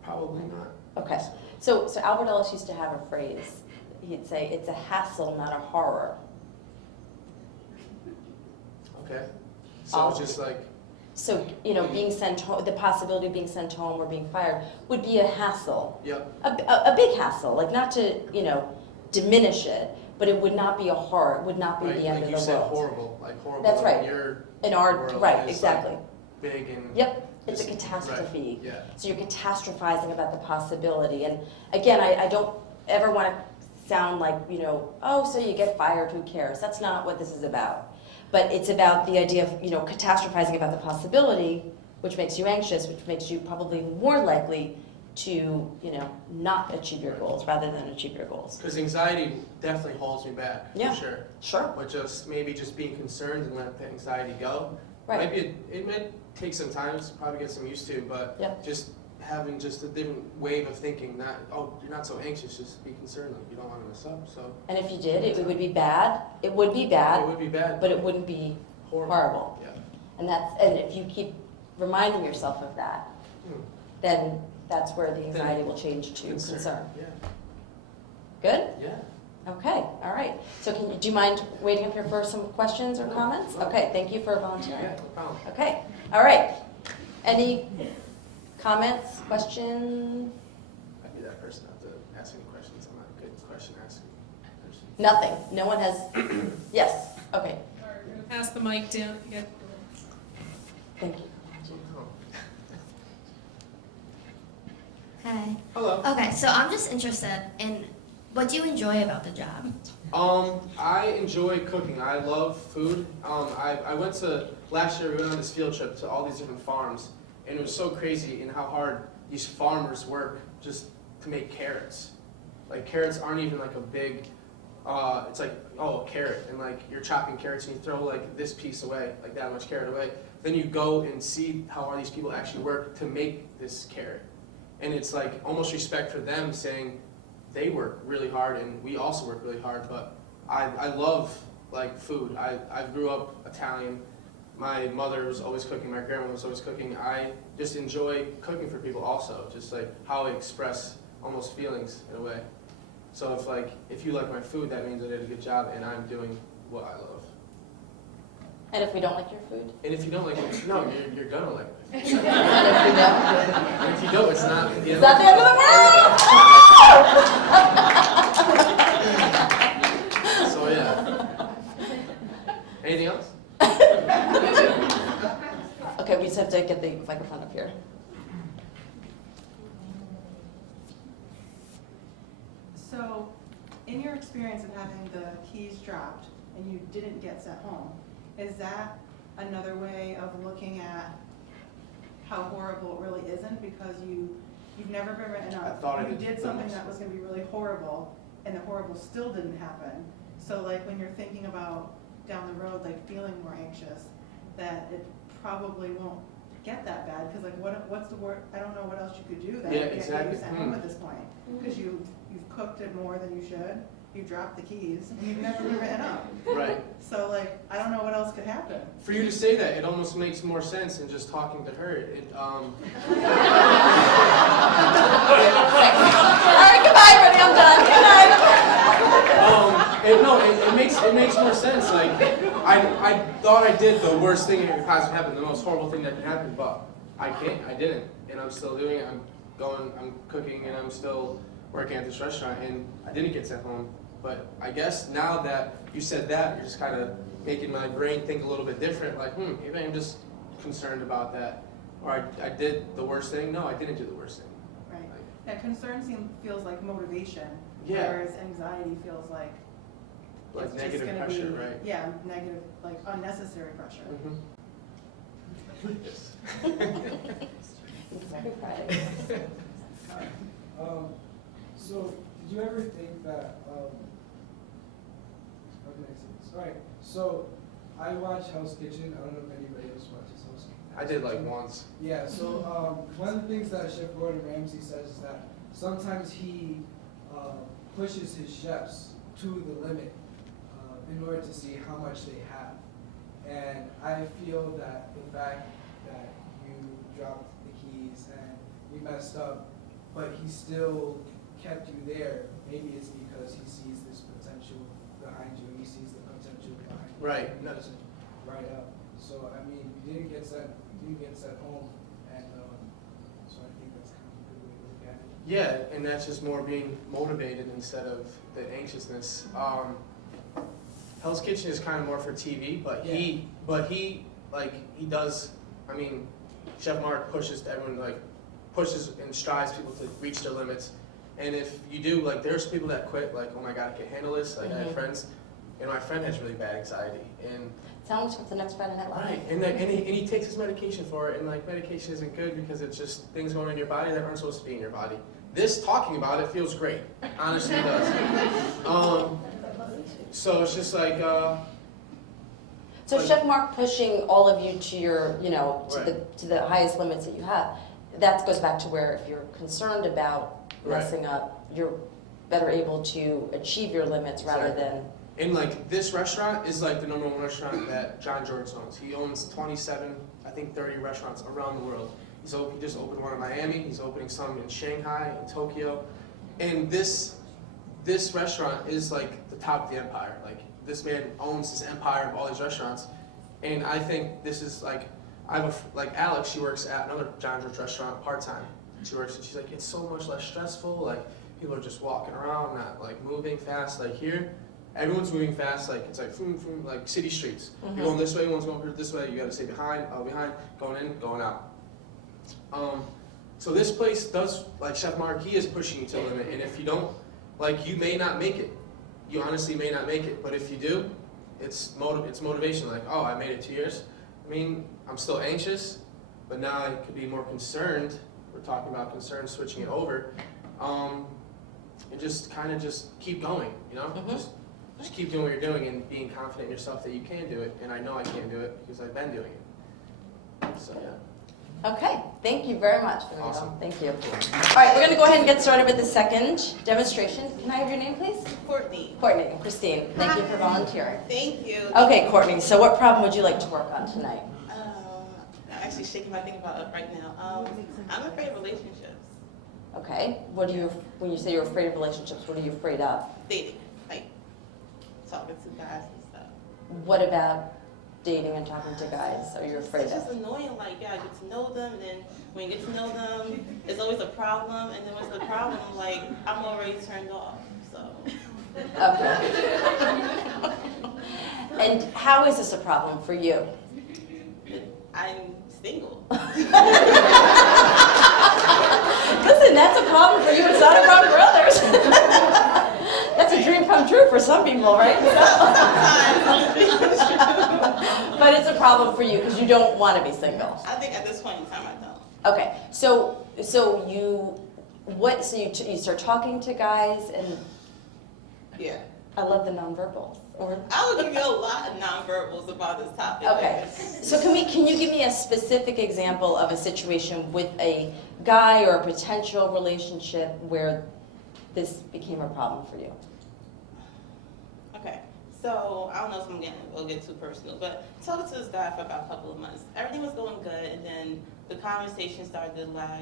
probably not. Okay. So Albert Ellis used to have a phrase. He'd say, "It's a hassle, not a horror." Okay. So it's just like. So, being sent home, the possibility of being sent home or being fired would be a hassle. Yep. A big hassle, like not to, diminish it, but it would not be a horror. It would not be the end of the world. Like you said, horrible. That's right. In our world, right, exactly. Like big and. Yep. It's a catastrophe. Right. Yeah. So you're catastrophizing about the possibility. And again, I don't ever want to sound like, oh, so you get fired, who cares? That's not what this is about. But it's about the idea of, catastrophizing about the possibility, which makes you anxious, which makes you probably more likely to, not achieve your goals rather than achieve your goals. Because anxiety definitely holds me back, for sure. Sure. But maybe just being concerned and let the anxiety go. Right. It might take some time to probably get some used to, but just having just a different wave of thinking, not, oh, you're not so anxious, just be concerned, like you don't want to mess up, so. And if you did, it would be bad. It would be bad. It would be bad. But it wouldn't be horrible. Yeah. And if you keep reminding yourself of that, then that's where the anxiety will change to concern. Yeah. Good? Yeah. Okay, all right. So do you mind waiting up here for some questions or comments? No. Okay, thank you for volunteering. Yeah, no problem. Okay, all right. Any comments, questions? I'd be that person not to ask any questions. I'm not a good question asking person. Nothing. No one has. Yes. Okay. All right, we're gonna pass the mic down. Yeah. Thank you. Hi. Hello. Okay, so I'm just interested in what do you enjoy about the job? I enjoy cooking. I love food. I went to, last year we went on this field trip to all these different farms, and it was so crazy in how hard these farmers work just to make carrots. Like carrots aren't even like a big, it's like, oh, a carrot, and like you're chopping carrots and you throw like this piece away, like that much carrot away. Then you go and see how hard these people actually work to make this carrot. And it's like almost respect for them, saying they work really hard and we also work really hard, but I love like food. I grew up Italian. My mother was always cooking, my grandma was always cooking. I just enjoy cooking for people also, just like how I express almost feelings in a way. So if you like my food, that means I did a good job and I'm doing what I love. And if we don't like your food? And if you don't like it, no, you're gonna like it. And if we don't? And if you don't, it's not the end It's not the end of the world! So yeah. Anything else? Okay, we just have to get the microphone up here. So, in your experience of having the keys dropped and you didn't get sent home, is that another way of looking at how horrible it really isn't, because you've never been written I up. thought I You did did the something most. that was gonna be really horrible, and the horrible still didn't happen. So like when you're thinking about down the road, like feeling more anxious, that it probably won't get that bad, because like what's the word, I don't know what else you could do that Yeah, can't get exactly. you sent home at this point. Because you've cooked it more than you should, you dropped the keys, and you've never been written up. Right. So like, I don't know what else could happen. For you to say that, it almost makes more sense than just talking to her. All right, goodbye, Brittany, I'm done. Good night. It makes more sense. Like, I thought I did the worst thing that could possibly happen, the most horrible thing that could happen, but I didn't, and I'm still doing it. I'm cooking, and I'm still working at this restaurant, and I didn't get sent home. But I guess now that you said that, you're just kind of making my brain think a little bit different. Like, maybe I'm just concerned about that, or I did the worst thing. No, I didn't do the worst thing. Right. Like, That concern feels like motivation, Yeah. whereas anxiety feels like it's just negative gonna pressure, be, right? Yeah, negative, like unnecessary pressure. Yes. Happy Friday. So, did you ever think that, how can I say this? Alright, so, I watch Hell's Kitchen. I don't know if anybody else watches Hell's Kitchen. I did like once. Yeah, so, one of the things that Chef Gordon Ramsay says is that sometimes he pushes his chefs to the limit in order to see how much they have. And I feel that the fact that you dropped the keys and you messed up, but he still kept you there, maybe it's because he sees this potential behind you, he sees the potential behind you. Right. He doesn't write up. So, I mean, you didn't get sent home, and so I think that's kind of a good way to look at it. Yeah, and that's just more being motivated instead of the anxiousness. Hell's Kitchen is kind of more for TV, but he does. I mean, Chef Mark pushes and strives people to reach their limits. And if you do, like, there's people that quit, like, oh my God, I can't handle this. Like, I have friends, and my friend has really bad anxiety, and Sounds like the next Friday Night Live. right, and he takes his medication for it, and like medication isn't good because it's just things going in your body that aren't supposed to be in your body. This talking about it feels great, honestly it does. So it's just like So Chef Mark pushing all of you to your, Right. to the highest limits that you have. That goes back to where if you're concerned about Right. messing up, you're better able to achieve your limits rather Exactly. than. And like this restaurant is like the #1 restaurant that John George owns. He owns 27, I think 30 restaurants around the world. He just opened one in Miami. He's opening some in Shanghai, in Tokyo. And this restaurant is like the top of the empire. Like this man owns this empire of all these restaurants. And I think this is like, like Alex, she works at another John George restaurant part-time. She's like, it's so much less stressful. Like people are just walking around, not like moving fast. Like here, everyone's moving fast. Like it's like like city streets. You're going this way, one's going this way. You got to stay behind, going in, going out. So this place does, like Chef Mark, he is pushing you to the limit. And if you don't, like you may not make it. You honestly may not make it. But if you do, it's motivation. Like, oh, I made it 2 years. I mean, I'm still anxious, but now I could be more concerned. We're talking about concern, switching it over. And just kind of just keep going, Just keep doing what you're doing and being confident in yourself that you can do it. And I know I can do it because I've been doing it. So yeah. Okay, thank you very much. Domingo. Awesome. Thank you. All right, we're going to go ahead and get started with the second demonstration. Can I have your name, please? Courtney. Courtney and Kristene. Thank you for volunteering. Thank you. Okay, Courtney, so what problem would you like to work on tonight? I'm actually shaking my thing about it right now. I'm afraid of relationships. Okay, when you say you're afraid of relationships, what are you afraid of? Dating. Like talking to guys and stuff. What about dating and talking to guys are you afraid It's just of? annoying, like, yeah, I get to know them, and then when you get to know them, it's always a problem, and then when it's the problem, like, I'm already turned off, so. Okay. And how is this a problem for you? I'm single. Listen, that's a problem for you, it's not a problem for others. That's a dream come true for some people, right? But it's a problem for you because you don't want to be single. I think at this point in time, I don't. Okay, so you start talking to guys, and Yeah. I love the nonverbals. Or I will give you a lot of nonverbals about this topic. okay, so can you give me a specific example of a situation with a guy or a potential relationship where this became a problem for you? Okay, so I don't know if we'll get too personal, but talking to this guy for about a couple of months. Everything was going good, and then the conversation started to lag.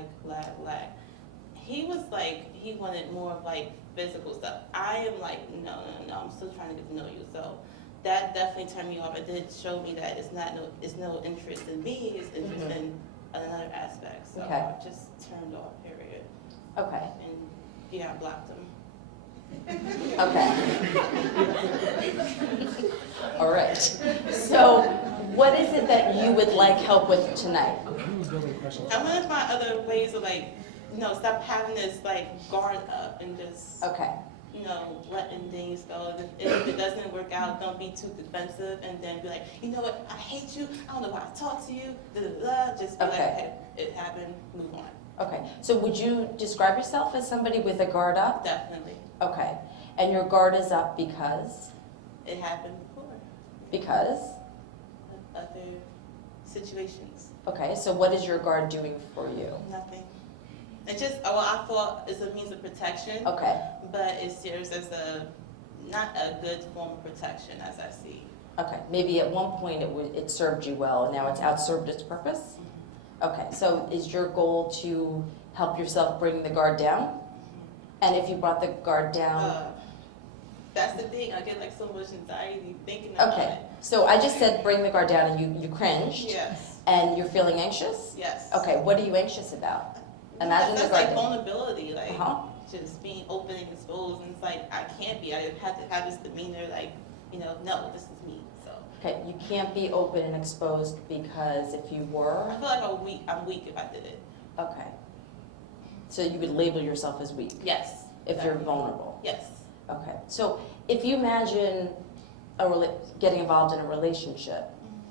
He was like, he wanted more of like physical stuff. I am like, no, I'm still trying to get to know you. So that definitely turned me off. It did show me that it's no interest in me, it's interest in another aspect. So Okay. I just turned off, period. Okay. And yeah, I blocked him. Okay. All right. So what is it that you would like help with tonight? And one of my other ways of like, stop having this like guard up and just, Okay. letting things go. If it doesn't work out, don't be too defensive and then be like, you know what, I hate you, I don't know why I talk to you, Just be like, Okay. hey, it happened, move on. Okay. So would you describe yourself as somebody with a guard up? Definitely. Okay. And your guard is up because? It happened before. Because? Other situations. Okay. So what is your guard doing for you? Nothing. It's just, I thought it's a means of protection. Okay. But it serves as not a good form of protection as I see. Okay. Maybe at one point it served you well, and now it's outserved its purpose? Okay. So is your goal to help yourself bring the guard down? And if you brought the guard down? That's the thing, I get like so much anxiety thinking about Okay. it. So I just said bring the guard down, and you cringed? Yes, And you're feeling anxious? yes. Okay. What are you anxious about? Imagine the That's guard like down. vulnerability, like Uh-huh. just being open and exposed, and it's like I can't be. I have to have this demeanor, like no, this is me. So Okay, you can't be open and exposed because if you I were, feel like I'm weak if I did it. okay. So you would label yourself as weak Yes. if you're definitely. vulnerable. Yes. Okay, so if you imagine getting involved in a relationship,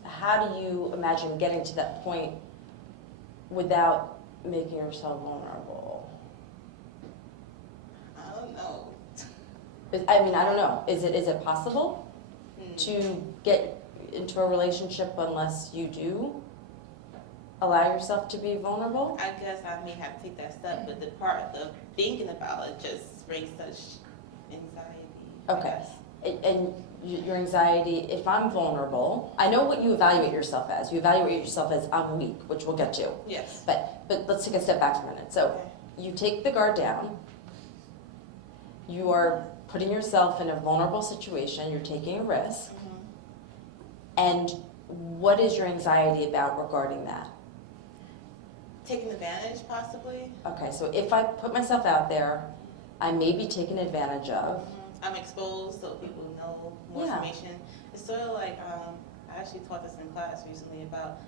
how do you imagine getting to that point without making yourself vulnerable? I don't know. I mean, I don't know. Is it possible Hmm. to get into a relationship unless you do allow yourself to be vulnerable? I guess I may have to take that step, but the part of thinking about it just brings such anxiety. I Okay. guess. And your anxiety, if I'm vulnerable, I know what you evaluate yourself as. You evaluate yourself as I'm weak, which we'll get to. Yes. But let's take a step back for a minute. So Okay. you take the guard down. You are putting yourself in a vulnerable situation. You're taking a risk. Mhm. And what is your anxiety about regarding that? Taking advantage, possibly. Okay, so if I put myself out there, I may be taken advantage of. I'm exposed so people know more Yeah. information. It's sort of like, I actually taught this in class recently about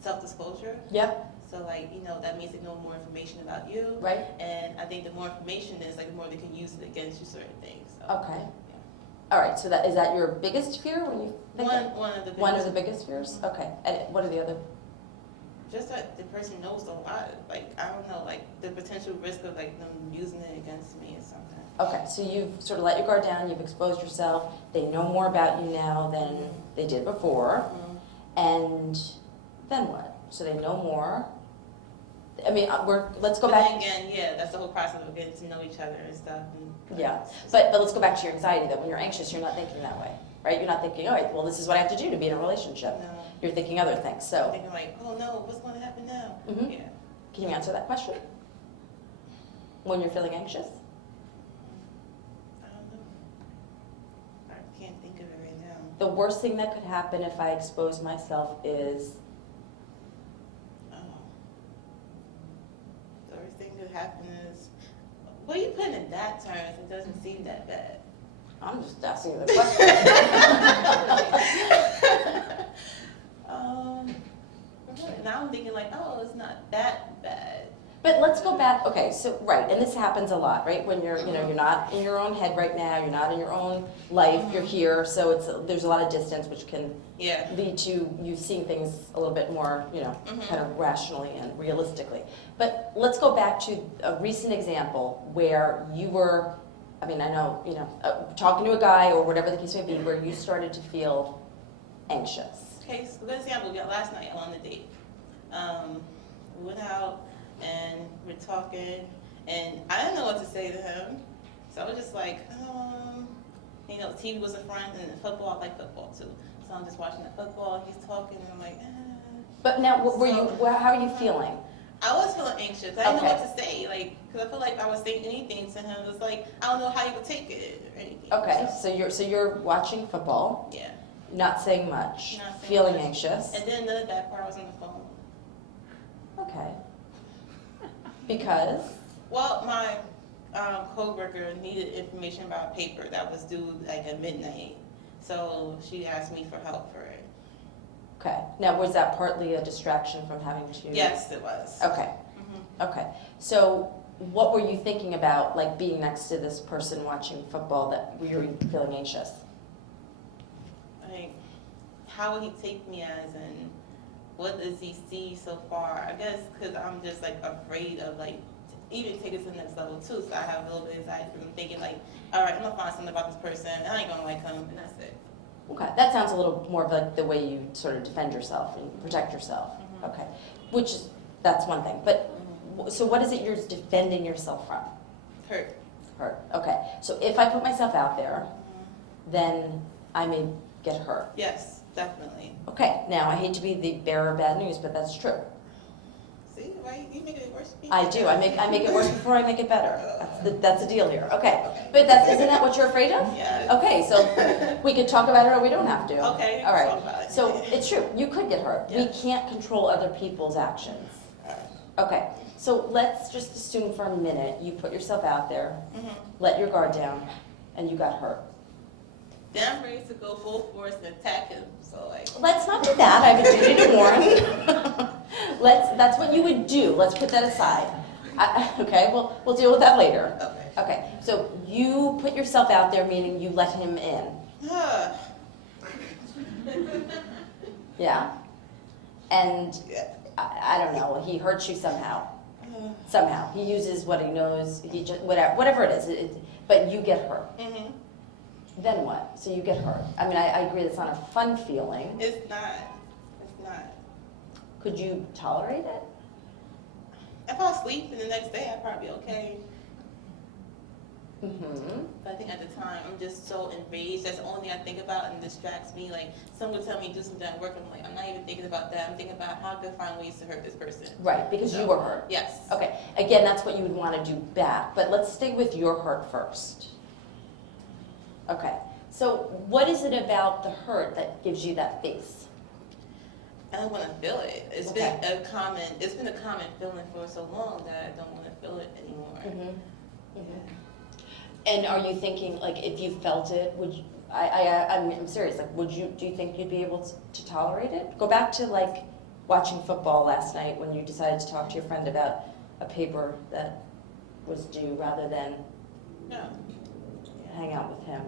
self-disclosure. Yep, So like, that means they know more information about you. right? And I think the more information is, like, the more they can use it against you, certain things. So, Okay. All right, so is that your biggest fear when you think of One of the one of biggest- the biggest fears? Okay, and what are the other? just that the person knows a lot. Like, I don't know, like the potential risk of like them using it against me or something. Okay, so you've sort of let your guard down, you've exposed yourself, they know more about you now than they did before, and then what? So they know more. I mean, let's go But back. then again, yeah, that's the whole process of getting to know each other and stuff. And, Yeah, but let's go back to your anxiety, that when you're anxious, you're not thinking that way, right? You're not thinking, all right, well, this is what I have to do to be in a relationship. no, You're thinking other things, I'm so. thinking like, oh no, what's going to happen now? Mhm. Yeah. Can you answer that question? When you're feeling anxious? I don't know. I can't think of it right now. The worst thing that could happen if I expose myself is, Oh. The worst thing that happened is, well, you put it in that terms, it doesn't seem that bad. I'm just asking you the question. Now I'm thinking like, oh, it's not that bad. But But let's go back, okay, so, right, and this happens a lot, right? When you're, you're not in your own head right now, you're not in your own life, you're here, so there's a lot of distance, which can Yeah. lead to you seeing things a little bit more, kind of rationally and realistically. But let's go back to a recent example where you were, I know, talking to a guy or whatever the case may be, where you started to feel anxious. Okay, so good example, we got last night on the date. We went out and we're talking, and I didn't know what to say to him. So I was just like, TV was a friend, and football, I like football too. So I'm just watching the football, he's talking, and I'm like, But now, how are you feeling? I was feeling anxious. I didn't know what to say, because I feel like if I was saying anything to him, it was like, I don't know how you would take it or anything. Okay, so you're watching football, Yeah. not saying much, Not saying feeling much. anxious. And then the bad part, I was on the phone. Okay. Because? Well, my co-worker needed information about a paper that was due at midnight. So she asked me for help for it. Okay. Now, was that partly a distraction from having to? Yes, it was. Okay. Okay. So, what were you thinking about, like being next to this person watching football, that you were feeling anxious? Like, how will he take me as, and what does he see so far? I guess because I'm just afraid of even take it to the next level too. So I have a little bit of anxiety because I'm thinking all right, I'm gonna find something about this person, and I ain't gonna like him, and that's it. Okay. That sounds a little more of like the way you sort of defend yourself and protect yourself. Okay. That's one thing. But so what is it you're defending yourself from? Hurt. Hurt. Okay. So if I put myself out there, then I may get hurt. Yes, definitely. Okay. Now, I hate to be the bearer of bad news, but that's true. See, right? You make it worse. I do. I make it worse before I make it better. That's the deal here. Okay. Okay. But isn't that what you're afraid of? Yeah. Okay. So we could talk about it or we don't have to. Okay. All right. Talk about it. So it's true. You could get hurt. Yeah. We can't control other people's actions. All right. Okay. So let's just assume for a minute you put yourself out there, let your guard down, and you got hurt. Then I'm ready to go full force and attack him. So Let's not do that. I have a duty to warn. That's what you would do. Let's put that aside. Okay, we'll deal with that later. Okay. Okay, so you put yourself out there, meaning you let him in. Yeah? And Yeah. I don't know, he hurts you somehow. Somehow. He uses what he knows, whatever it is, but you get hurt. Then what? So you get hurt. I agree it's not a fun feeling. It's not. It's not. Could you tolerate it? If I sleep and the next day, I'd probably be okay. Mm-hmm. But I think at the time, I'm just so enraged. That's the only thing I think about and distracts me. Someone would tell me to do something at work. I'm not even thinking about that. I'm thinking about how I could find ways to hurt this person. Right, because you were hurt. Yes. Okay, again, that's what you would want to do back, but let's stay with your hurt first. Okay, so what is it about the hurt that gives you that face? I don't want to feel it. It's been a common feeling for so long that I don't want to feel it anymore. Mm-hmm. Mm-hmm. And are you thinking, if you felt it, would you, I'm serious, do you think you'd be able to tolerate it? Go back to watching football last night when you decided to talk to your friend about a paper that was due rather than No. hang out with him.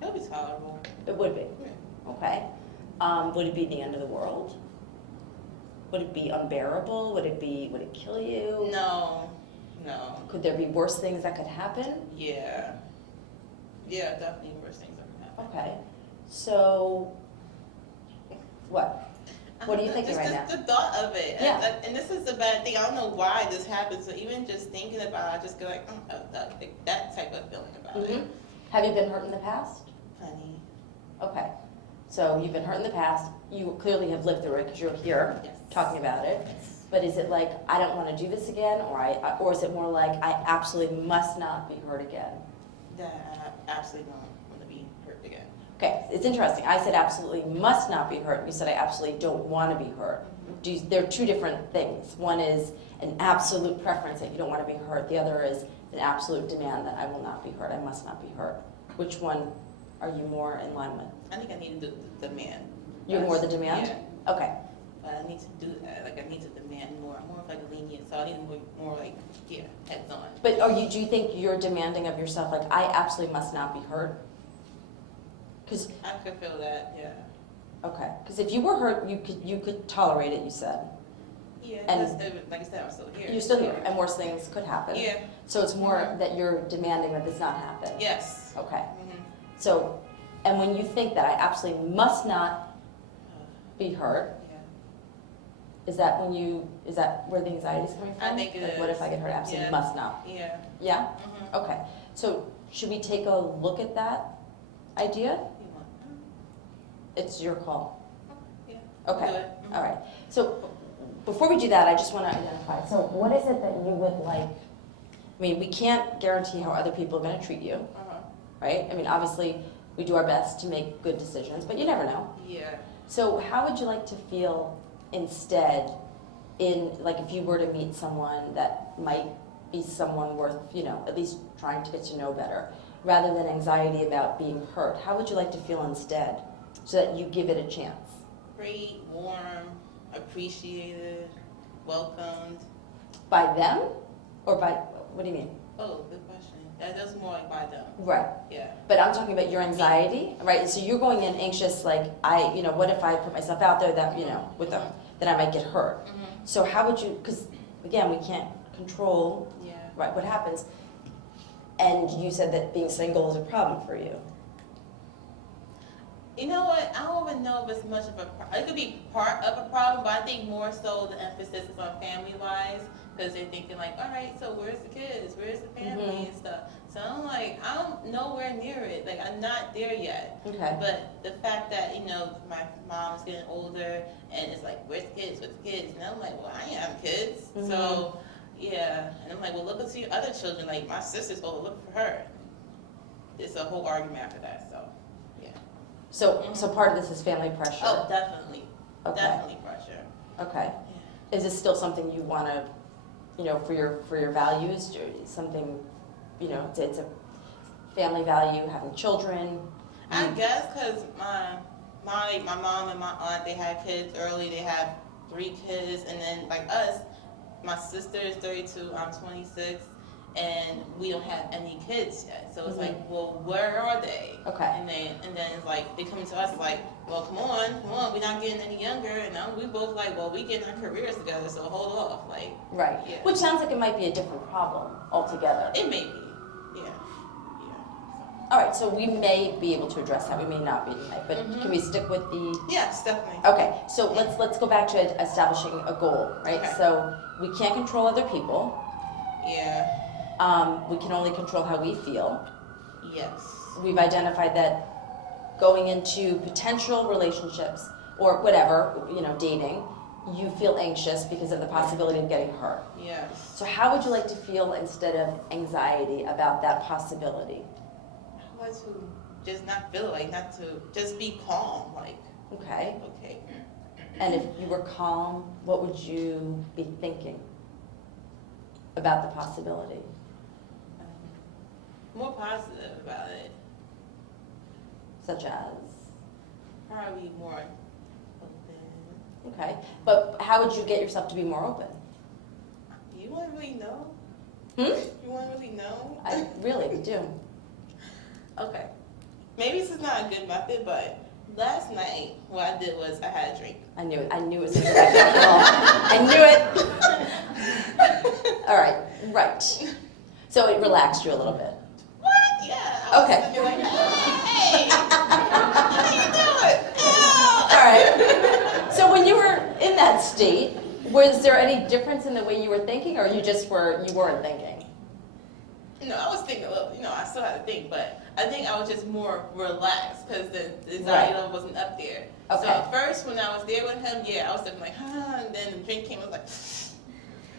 It would be tolerable. It would be. Yeah. Okay. Would it be the end of the world? Would it be unbearable? Would it kill you? No. Could there be worse things that could happen? Yeah. Yeah, definitely worse things that can happen. Okay. So, what? What are you thinking right now? The thought of it. Yeah. And this is the bad thing. I don't know why this happens. So even just thinking about it, I just go that type of feeling about it. Mm-hmm. Have you been hurt in the past? Honey. Okay. So you've been hurt in the past. You clearly have lived through it because you're here Yes. talking about it. But is it I don't want to do this again, or is it more I absolutely must not be hurt again? That I absolutely don't want to be hurt again. Okay, it's interesting. I said absolutely must not be hurt. You said I absolutely don't want to be hurt. They're two different things. One is an absolute preference that you don't want to be hurt. The other is an absolute demand that I will not be hurt. I must not be hurt. Which one are you more in line with? I think I need the demand. You're more the demand? Yeah. Okay. but I need to do that. Like, I need to demand more. I'm more of like a lenient, so I need more like, yeah, heads on. But do you think you're demanding of yourself, like, I absolutely must not be hurt? Because, I could feel that, yeah. okay, because if you were hurt, you could tolerate it, you said. Yeah, And- because, like I said, I'm still here. You're still here, and worse things could happen. Yeah, So it's more that you're demanding that this not happen? yes. Okay. Mhm. So, and when you think that I absolutely must not be hurt, Yeah. is that where the anxiety is coming from? I think it Like, what if is. I get hurt? Absolutely Yeah. must not. Yeah. Yeah? Mhm. Okay. So should we take a look at that idea? You want? It's your call. Yeah. Okay. Do it. Mhm. All right. So before we do that, I just want to identify. So what is it that you would like? I mean, we can't guarantee how other people are going to treat you, Uh-huh. right? I mean, obviously, we do our best to make good decisions, but you never know. Yeah. So how would you like to feel instead like if you were to meet someone that might be someone worth, at least trying to get to know better, rather than anxiety about being hurt? How would you like to feel instead so that you give it a chance? Great, warm, appreciated, welcomed. By them or by, what do you mean? Oh, good question. That's more like by them. Right. Yeah. But I'm talking about your anxiety, right? So you're going in anxious, like, what if I put myself out there that, that I might get hurt? Mm-hmm. So how would you, because again, we can't control, Yeah. right, what happens. And you said that being single is a problem for you. You know what? I don't even know if it's much of a problem. It could be part of a problem, but I think more so the emphasis is on family-wise, because they're thinking like, all right, so where's the kids? Where's the family and stuff? So I'm like, I'm nowhere near it. Like, I'm not there yet. Okay. But the fact that, my mom's getting older, and it's like, where's the kids? Where's the kids? And I'm like, well, I ain't having kids. So, yeah. And I'm like, well, look at your other children. Like, my sister's old. Look for her. It's a whole argument after that, so. So part of this is family pressure. Oh, definitely. Okay. Definitely pressure. Okay. Is this still something you want to, for your values, something, it's a family value, having children? I guess because my mom and my aunt, they had kids early. They have 3 kids, and then like us, my sister is 32, I'm 26, and we don't have any kids yet. So it's like, well, where are they? Okay. And then it's like they come to us like, well, come on, we're not getting any younger, and we both like, well, we getting our careers together, so hold off, like. Right. Yeah. Which sounds like it might be a different problem altogether. It may be, yeah. All right, so we may be able to address that. We may not be tonight, but can we stick with the? Yes, definitely. Okay, so let's go back to establishing a goal, right? Okay. So we can't control other people. Yeah. We can only control how we feel. Yes. We've identified that going into potential relationships or whatever, dating, you feel anxious because of the possibility of getting hurt. Yes. So how would you like to feel instead of anxiety about that possibility? I want to just not feel like, not to just be calm, like, Okay. okay. And if you were calm, what would you be thinking about the possibility? More positive about it. Such as? Probably more open. Okay. But how would you get yourself to be more open? You want to really know? Hmm? You want to really know? I really do. Okay. Maybe this is not a good method, but last night what I did was I had a drink. I knew it. I knew it was going to go back to I knew it. All right. Right. So it relaxed you a little bit. What? Yeah. I was Okay. thinking like, hey, how you doing? All right. So when you were in that state, was there any difference in the way you were thinking, or you weren't thinking? No, I was thinking a little, I still had to think, but I think I was just more relaxed because the anxiety level wasn't up there. Okay. So at first when I was there with him, yeah, I was thinking like, and then the drink came, I was like,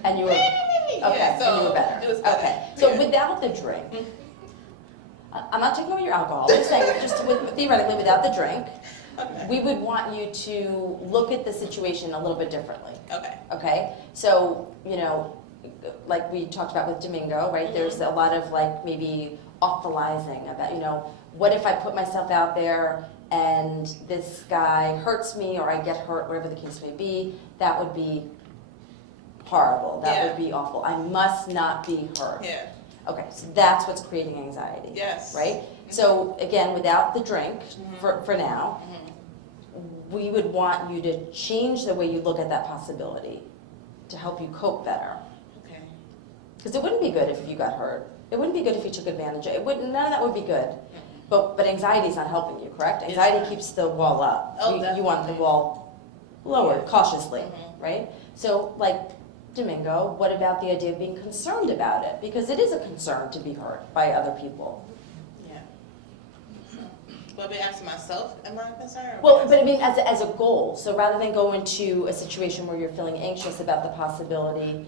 And you were okay. Yeah, so and you were better. it was better. Okay. So Yeah. without the drink, I'm not taking away your alcohol. I'm just saying, theoretically, without the drink, Okay. we would want you to look at the situation a little bit differently. Okay. Okay? So, like we talked about with Domingo, right? There's a lot of like maybe awfulizing about, what if I put myself out there and this guy hurts me or I get hurt, whatever the case may be, that would be horrible. That would be awful. I must not be hurt. Yeah. Okay, so that's what's creating anxiety. Yes. Right? So again, without the drink, for now, we would want you to change the way you look at that possibility to help you cope better. Okay. Because it wouldn't be good if you got hurt. It wouldn't be good if you took advantage of it. None of that would be good. But anxiety is not helping you, correct? Anxiety keeps the wall up. Oh, You want the wall lowered cautiously, Mhm. right? So like Domingo, what about the idea of being concerned about it? Because it is a concern to be hurt by other people. Yeah. Well, I've been asking myself, am I concerned? Well, but I mean, as a goal, so rather than go into a situation where you're feeling anxious about the possibility,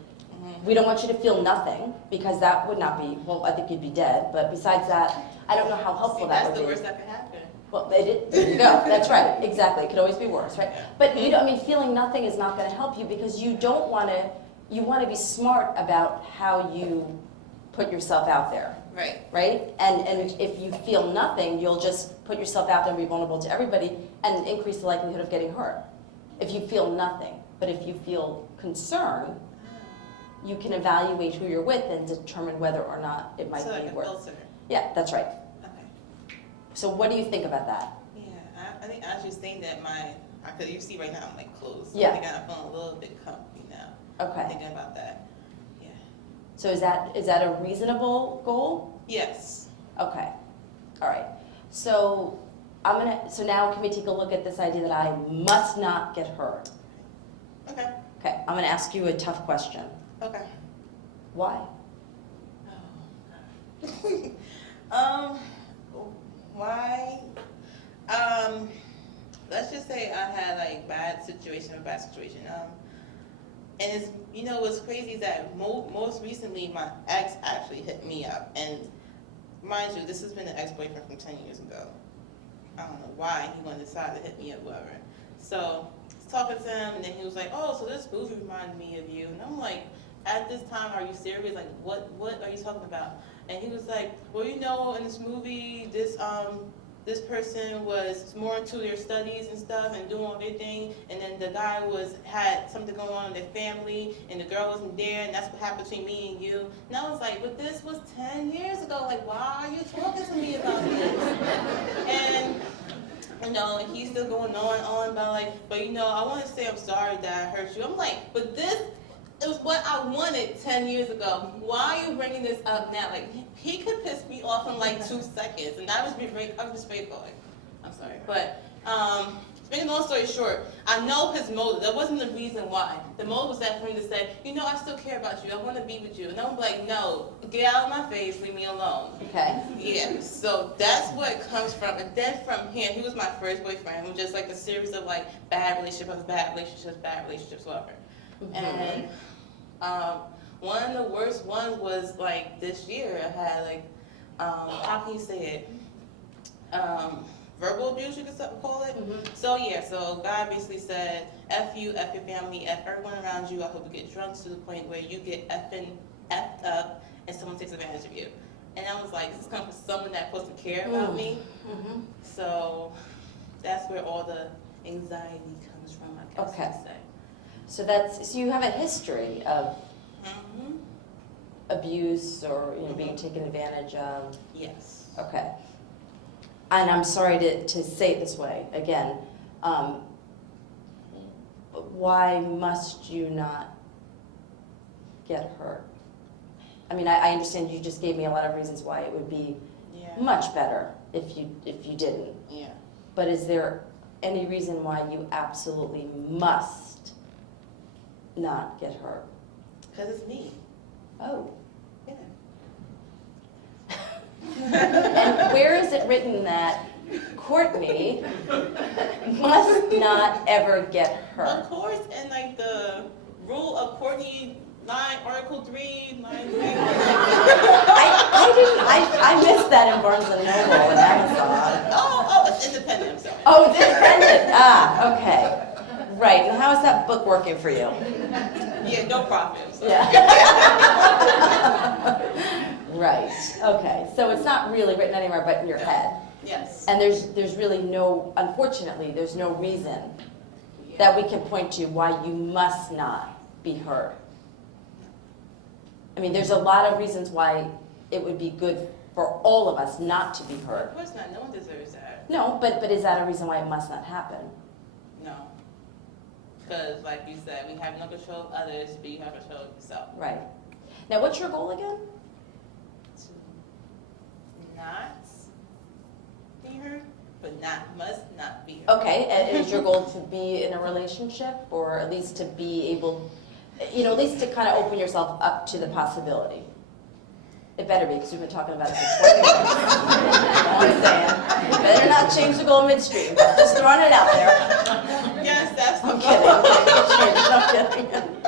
we don't want you to feel nothing, because that would not be, well, I think you'd be dead, but besides that, I don't know how helpful that would be. That's the worst that could happen. Well, there you go, that's right, exactly, it could always be worse, right? But you know, I mean, feeling nothing is not gonna help you, because you don't wanna, you wanna be smart about how you put yourself out there. Right. Right? And if you feel nothing, you'll just put yourself out there and be vulnerable to everybody and increase the likelihood of getting hurt. If you feel nothing. But if you feel concern, you can evaluate who you're with and determine whether or not it might So like be a worth. filter. Yeah, that's right. Okay. So what do you think about that? Yeah, I think I was just saying that you see right now I'm like closed. Yeah. I think I'm feeling a little bit comfy now. Okay. Thinking about that. Yeah. So is that a reasonable goal? Yes. Okay. All right. So so now can we take a look at this idea that I must not get hurt? Okay. Okay. I'm gonna ask you a tough question. Okay. Why? Oh. Why? Let's just say I had like bad situation. And it's, you know, what's crazy is that most recently my ex actually hit me up. And mind you, this has been an ex-boyfriend from 10 years ago. I don't know why he wanted to decide to hit me up, whatever. So I was talking to him, and then he was like, oh, so this movie reminded me of you. And I'm like, at this time, are you serious? Like, what are you talking about? And he was like, well, you know, in this movie, this person was more into their studies and stuff and doing all their thing, and then the guy had something going on in their family, and the girl wasn't there, and that's what happened between me and you. And I was like, but this was 10 years ago. Like, why are you talking to me about this? And you know, and he's still going on about like, but you know, I want to say I'm sorry that I hurt you. I'm like, but it was what I wanted 10 years ago. Why are you bringing this up now? Like, he could piss me off in like 2 seconds, and I'm just straightforward. I'm sorry, but making a long story short, I know his motive. That wasn't the reason why. The motive was that for him to say, you know, I still care about you. I want to be with you. And I'm like, no, get out of my face. Leave me alone. Okay. Yeah. So that's what it comes from. And then from here, he was my first boyfriend. It was just like a series of like bad relationships, whatever. Mm-hmm. And one of the worst ones was like this year. I had like, how can you say it? Verbal abuse, you could call it. Mm-hmm. So yeah, so God basically said, F you, F your family, F everyone around you. I hope you get drunk to the point where you get F'd up and someone takes advantage of you. And I was like, this is coming from someone that's supposed to care about me. Mm-hmm. So that's where all the anxiety comes from, I guess Okay. I'd say. So you have a history of Mm-hmm. abuse or being taken advantage of. Yes. Okay. And I'm sorry to say it this way again. Why must you not get hurt? I mean, I understand you just gave me a lot of reasons why it would be Yeah. much better if you didn't. Yeah. But is there any reason why you absolutely must not get hurt? Because it's me. Oh. Yeah. And where is it written that Courtney must not ever get hurt? Of course, and like the rule of Courtney 9, Article 3, 9, 3. I missed that in Barnes & Noble and Amazon. Oh, it's independent, I'm sorry. Oh, it's independent. Okay. Right. And how is that book working for you? Yeah, no profit. I'm sorry. Yeah. Right. Okay. So it's not really written anywhere but in your head. Yes. And there's really no, unfortunately, there's no reason that we can point to why you must not be heard. I mean, there's a lot of reasons why it would be good for all of us not to be heard. Of course not. No one deserves that. No, but is that a reason why it must not happen? No. Because, like you said, we have no control of others, but you have control of yourself. Right. Now, what's your goal again? To not be heard, but must not be heard. Okay, and is your goal to be in a relationship, or at least to be able, at least to kind of open yourself up to the possibility? It better be, because we've been talking about it for 20 minutes. You know what I'm saying? You better not change the goal midstream. Just throwing it out there. Yes, that's the I'm goal. kidding. I'm kidding.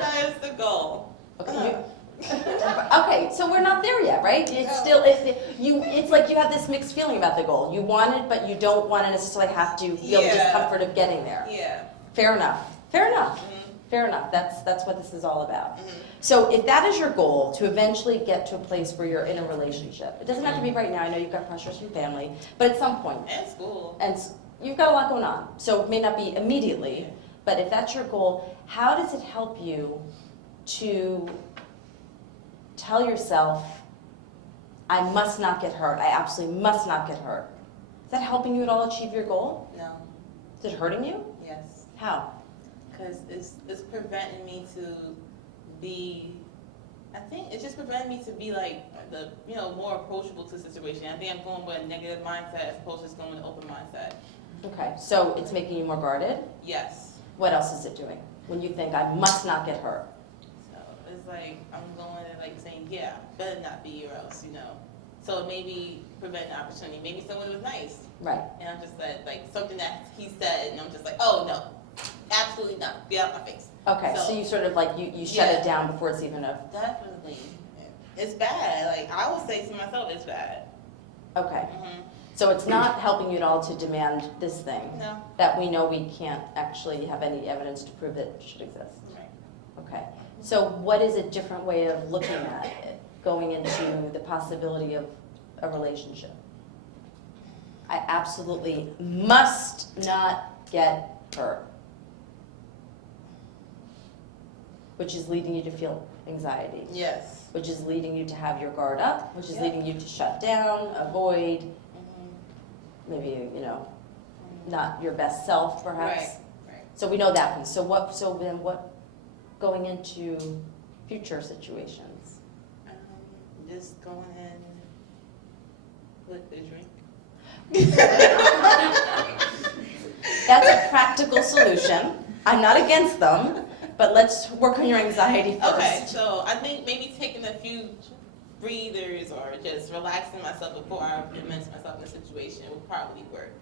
That is the goal. Okay. Okay, so we're not there yet, right? It's still, it's like you have this mixed feeling about the goal. You want it, but you don't want to necessarily have to feel the Yeah. discomfort of getting there. Yeah. Fair enough. Fair enough. Mhm. Fair enough. That's what this is all about. Mhm. So if that is your goal, to eventually get to a place where you're in a relationship, it doesn't have to be right now. I know you've got pressures from family, but at some point, And school. and you've got a lot going on, so it may not be immediately, but if that's your goal, how does it help you to tell yourself, I must not get hurt, I absolutely must not get hurt? Is that helping you at all achieve your goal? No. Is it hurting you? Yes. How? Because it's preventing me to be, I think it's just preventing me to be like more approachable to the situation. I think I'm going with a negative mindset as opposed to just going with an open mindset. Okay, so it's making you more guarded? Yes. What else is it doing when you think, I must not get hurt? So it's like I'm going and like saying, yeah, better not be or else, So it maybe prevent an opportunity. Maybe someone was nice. Right. And I'm just like something that he said, and I'm just like, oh no, absolutely not. Get out my face. Okay, so you sort of like, you shut Yeah. it down before it's even a, Definitely. It's bad. Like I would say to myself, it's bad. okay. Mm-hmm. So it's not helping you at all to demand this thing No. that we know we can't actually have any evidence to prove that it should exist. Right. Okay. So what is a different way of looking at it, going into the possibility of a relationship? I absolutely must not get hurt. Which is leading you to feel anxiety. Yes. Which is leading you to have your guard up, which is Yeah. leading you to shut down, avoid, Mm-hmm. maybe, not your best self perhaps. Right. Right. So we know that one. So then what, going into future situations? Just going in with the drink. That's a practical solution. I'm not against them, but let's work on your anxiety first. Okay, so I think maybe taking a few breathers or just relaxing myself before I immerse myself in a situation would probably work.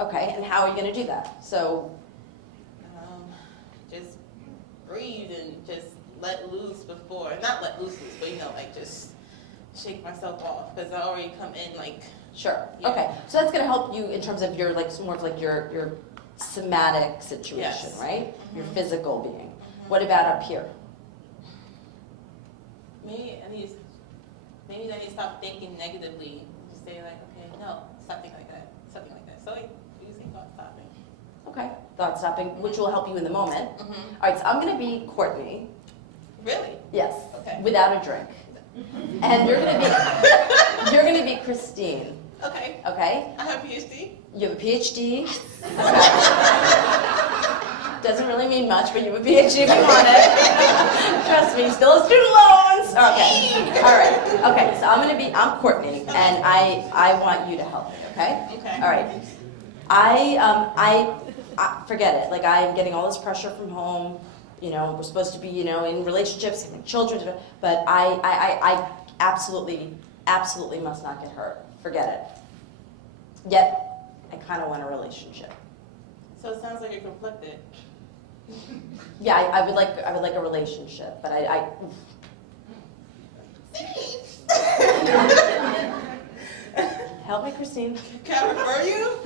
Okay, and how are you going to do that? So, Just breathe and just let loose before, not let loose, but just shake myself off because I already come in like. sure. Yeah. Okay, so that's going to help you in terms of your more of your somatic situation, Yes. right? Your Mhm. physical being. What about up here? Maybe I need to stop thinking negatively. Just say like, okay, no, stop thinking like that, something like that. So like, you think about stopping. Okay, thought stopping, which will help you in the moment. Mm-hmm. All right, so I'm going to be Courtney. Really? Yes. Okay. Without a drink. And you're going to be Kristene. Okay. Okay? I have a PhD. You have a PhD. Doesn't really mean much, but you have a PhD if you want it. Trust me, still have student loans. Okay. All right. Okay, so I'm Courtney, and I want you to help me, okay? Okay. All right. I forget it. Like, I'm getting all this pressure from home. We're supposed to be, in relationships, having children, but I absolutely must not get hurt. Forget it. Yet, I kind of want a relationship. So it sounds like you're conflicted. Yeah, I would like a relationship, but I help me, Kristene. Can I refer you?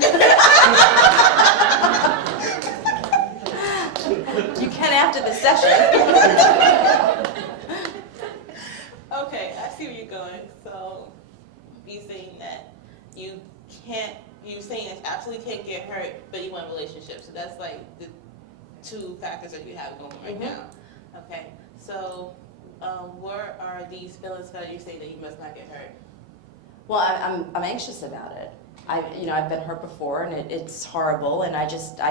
You can after the session. Okay, I see where you're going. So you saying that you you're saying that you absolutely can't get hurt, but you want a relationship. So that's like the two factors that you have going right now. Okay, so where are these feelings that you say that you must not get hurt? Well, I'm anxious about it. I've been hurt before, and it's horrible, and I just, no.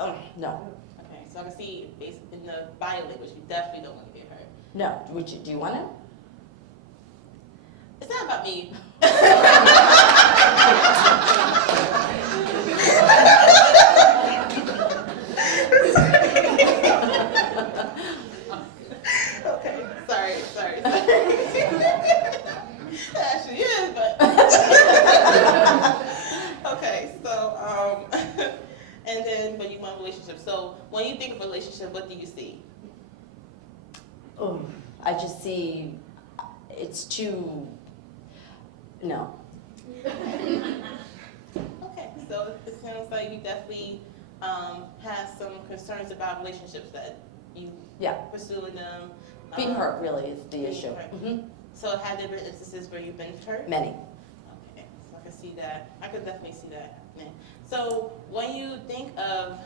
Okay, so I can see based in the body language, you definitely don't want to get hurt. No, do you want to? It's not about me. Okay, sorry. It actually is, but. Okay, so, and then, but you want a relationship. So when you think of a relationship, what do you see? Oh, I just see it's too, no. Okay, so it sounds like you definitely have some concerns about relationships that you Yeah, pursue in them. being hurt really is the being issue. hurt. Mhm. So have there been instances where you've been hurt? Many. Okay, so I can see that. I could definitely see that happening. So when you think of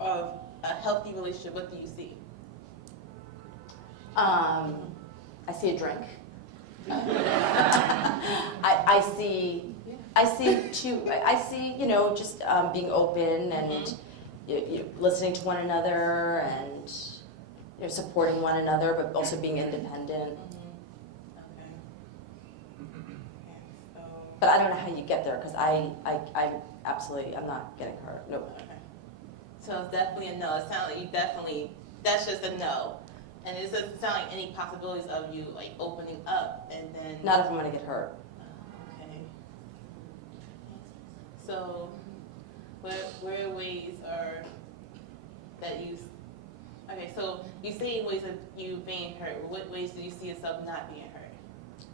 a healthy relationship, what do you see? I see a drink. I see just being open and listening to one another and supporting one another, but also being independent. Okay. So. But I don't know how you get there because I'm not getting hurt. Nope. Okay. So it's definitely a no. It sounds like you definitely, that's just a no. And it doesn't sound like any possibilities of you like opening up and then. Not if I'm gonna get hurt. Okay. So, where ways are that you? Okay, so you say ways of you being hurt. What ways do you see yourself not being hurt?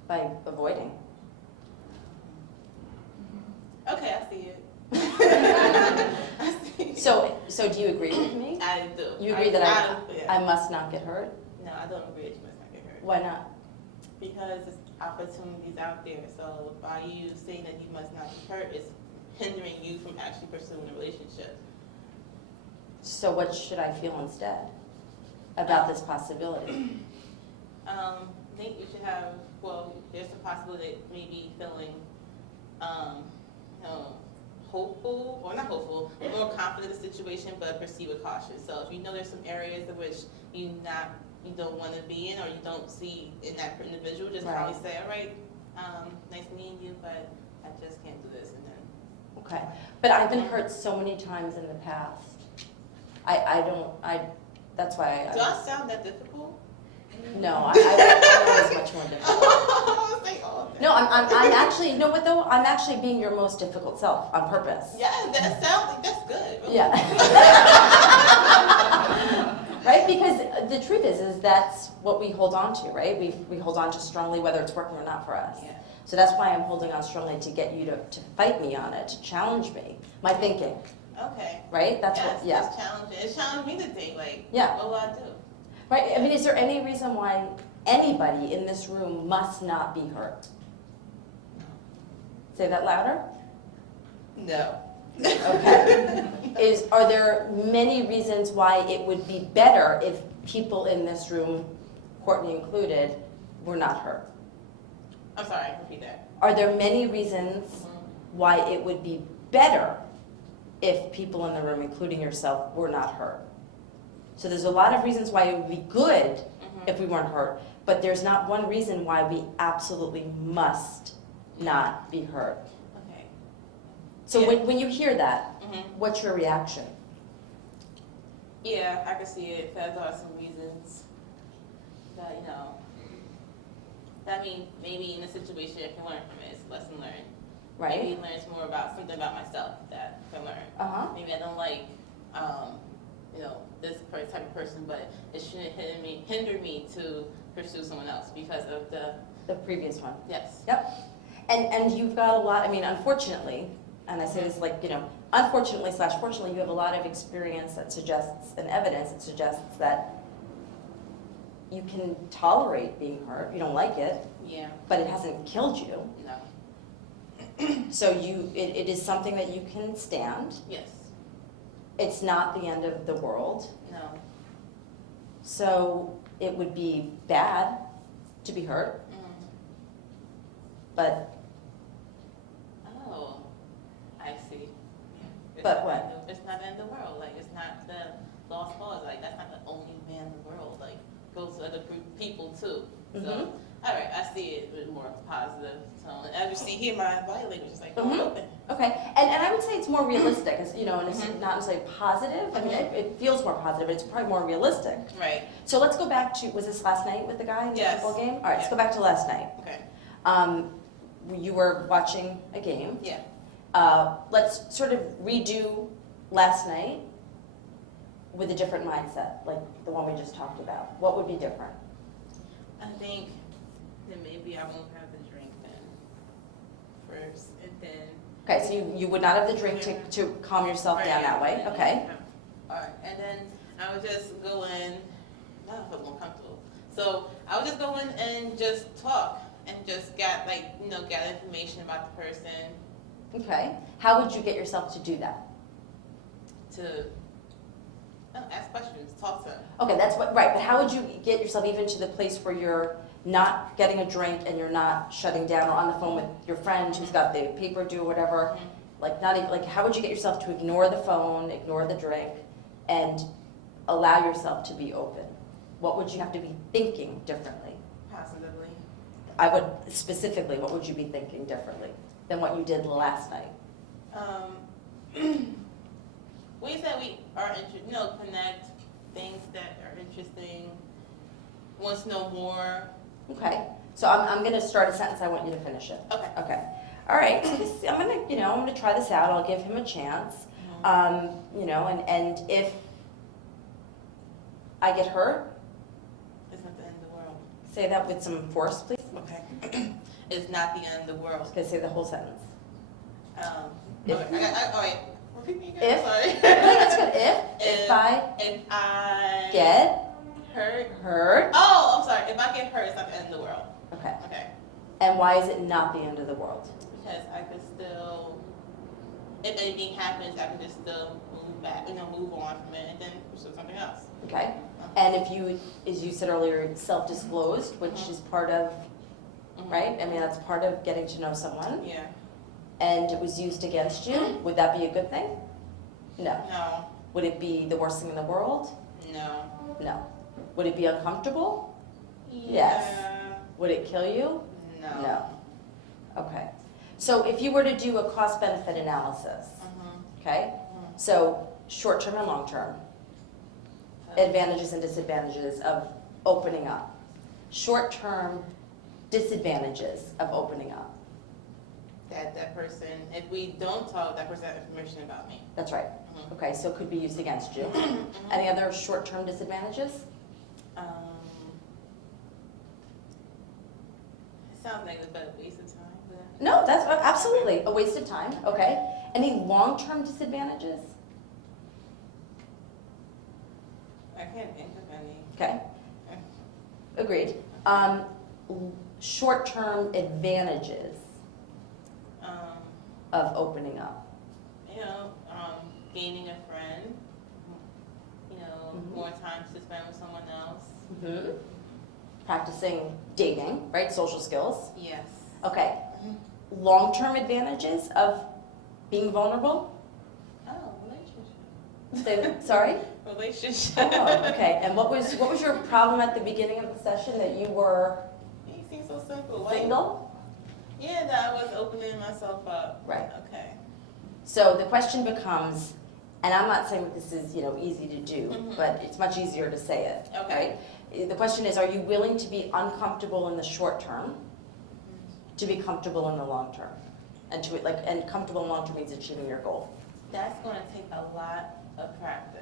By avoiding. Okay, I see it. I see it. So do you agree with me? I do. You agree that yeah. I must not get hurt? No, I don't agree that you must not get hurt. Why not? Because there's opportunities out there. So by you saying that you must not be hurt, it's hindering you from actually pursuing a relationship. So what should I feel instead about this possibility? I think you should have, well, there's a possibility that maybe feeling, hopeful, or not hopeful, more confident in the situation, but proceed with caution. So if you know there's some areas in which you don't want to be in, or you don't see in that individual, just Right. probably say, all right, nice meeting you, but I just can't do this, and then. Okay, but I've been hurt so many times in the past. That's why Do I sound that difficult? no, I know it's much more difficult. I was like, oh, okay. No, I'm actually, you know what though? I'm actually being your most difficult self on purpose. Yeah, that sounds like that's good. Really. Yeah. Right? Because the truth is that's what we hold on to, right? We hold on to strongly whether it's working or not for us. Yeah. So that's why I'm holding on strongly to get you to fight me on it, to challenge me, my thinking, Okay. right? That's Yes, what, yeah. It's challenging. It challenged me to think, like, Yeah. what will I do? Right, I mean, is there any reason why anybody in this room must not be hurt? Say that louder. No. Okay. Are there many reasons why it would be better if people in this room, Courtney included, were not hurt? I'm sorry, repeat that. Are there many reasons why it would be better if people in the room, including yourself, were not hurt? So there's a lot of reasons why it would be good if we weren't hurt, but there's not one reason why we absolutely must not be hurt. Okay. So Yeah. when you hear that, Mm-hmm. what's your reaction? Yeah, I can see it. There are some reasons that, that mean maybe in a situation I can learn from it. It's a lesson learned. Right? Maybe it learns more about something about myself that I can learn. Uh-huh. Maybe I don't like, this type of person, but it shouldn't hinder me to pursue someone else because of The previous one. yes. Yep. And you've got a lot, I mean, unfortunately, and I say this like, unfortunately / fortunately, you have a lot of experience that suggests, and evidence that suggests that you can tolerate being hurt. You don't like it, Yeah. but it hasn't killed you. No. So it is something that you can stand. Yes. It's not the end of the world. No. So it would be bad to be hurt, but Oh, I see. It's But not what? It's not the end of the world. Like, it's not the lost cause. Like, that's not the only man in the world. Like, goes to other people too. So, Mhm. all right, I see it with more positive tone. As you see here, my body language is like, Mhm. open. okay. And I would say it's more realistic, as, you know, and it's not necessarily positive. I mean, it feels more positive, but it's probably more realistic. Right. So let's go back to, was this last night with the guy in the Yes. football game? All right, let's Yeah. go back to last night. Okay. You were watching a game. Yeah. Let's sort of redo last night with a different mindset, like the one we just talked about. What would be different? I think then maybe I won't have the drink then first, and then. Okay, so you would not have the drink to calm yourself down that way, okay? All right, and then I would just go in, not if I'm more comfortable. So I would just go in and just talk and just get information about the person Okay. How would you get yourself to do that? to ask questions, talk to them. Okay, that's what, right, but how would you get yourself even to the place where you're not getting a drink and you're not shutting down or on the phone with your friend who's got the paper due or whatever? Like not even, like how would you get yourself to ignore the phone, ignore the drink, and allow yourself to be open? What would you have to be thinking differently? Positively. I would, specifically, what would you be thinking differently than what you did last night? Ways that we are connect things that are interesting, wants to know more. Okay, so I'm gonna start a sentence, I want you to finish it. Okay. Okay, all right, so this, I'm gonna try this out, I'll give him a chance. And if I get hurt, It's not the end of the world. say that with some force, please. Okay. It's not the end of the world. Okay, say the whole sentence. All If- right. Repeat me again. If- Sorry. I think that's good. If I get hurt. hurt, Oh, I'm sorry. If I get hurt, it's not the end of the world. okay. Okay. And why is it not the end of the world? Because I could still, if anything happens, I can just still move back, move on from it and then pursue something else. Okay. And if you, as you said earlier, self-disclosed, which is part of, right? I mean, that's part of getting to know someone. Yeah. And it was used against you, would that be a good thing? No. No. Would it be the worst thing in the world? No. No. Would it be uncomfortable? Yes. Yeah. Would it kill you? No. No. Okay. So if you were to do a cost-benefit analysis, okay? So short-term and long-term, advantages and disadvantages of opening up. Short-term disadvantages of opening up. That person, if we don't talk, that person has information about me. That's right. Okay, so it could be used against you. Any other short-term disadvantages? It sounds negative, but waste of time. But No, that's absolutely a waste of time. Okay. Any long-term disadvantages? I can't think of any. Okay. Agreed. Short-term advantages of opening up. Gaining a friend. More time to spend with someone else. Mm-hmm. Practicing dating, right? Social skills. Yes. Okay. Long-term advantages of being vulnerable? Oh, relationship. Say that, sorry? Relationship. Oh, okay. And what was your problem at the beginning of the session, that you were It seems so simple. Like, single? yeah, that I was opening myself up. Right. Okay. So the question becomes, and I'm not saying that this is, easy to do, but it's much easier to say it, Okay. right? The question is, are you willing to be uncomfortable in the short term to be comfortable in the long term? And comfortable in the long term means achieving your goal. That's going to take a lot of practice.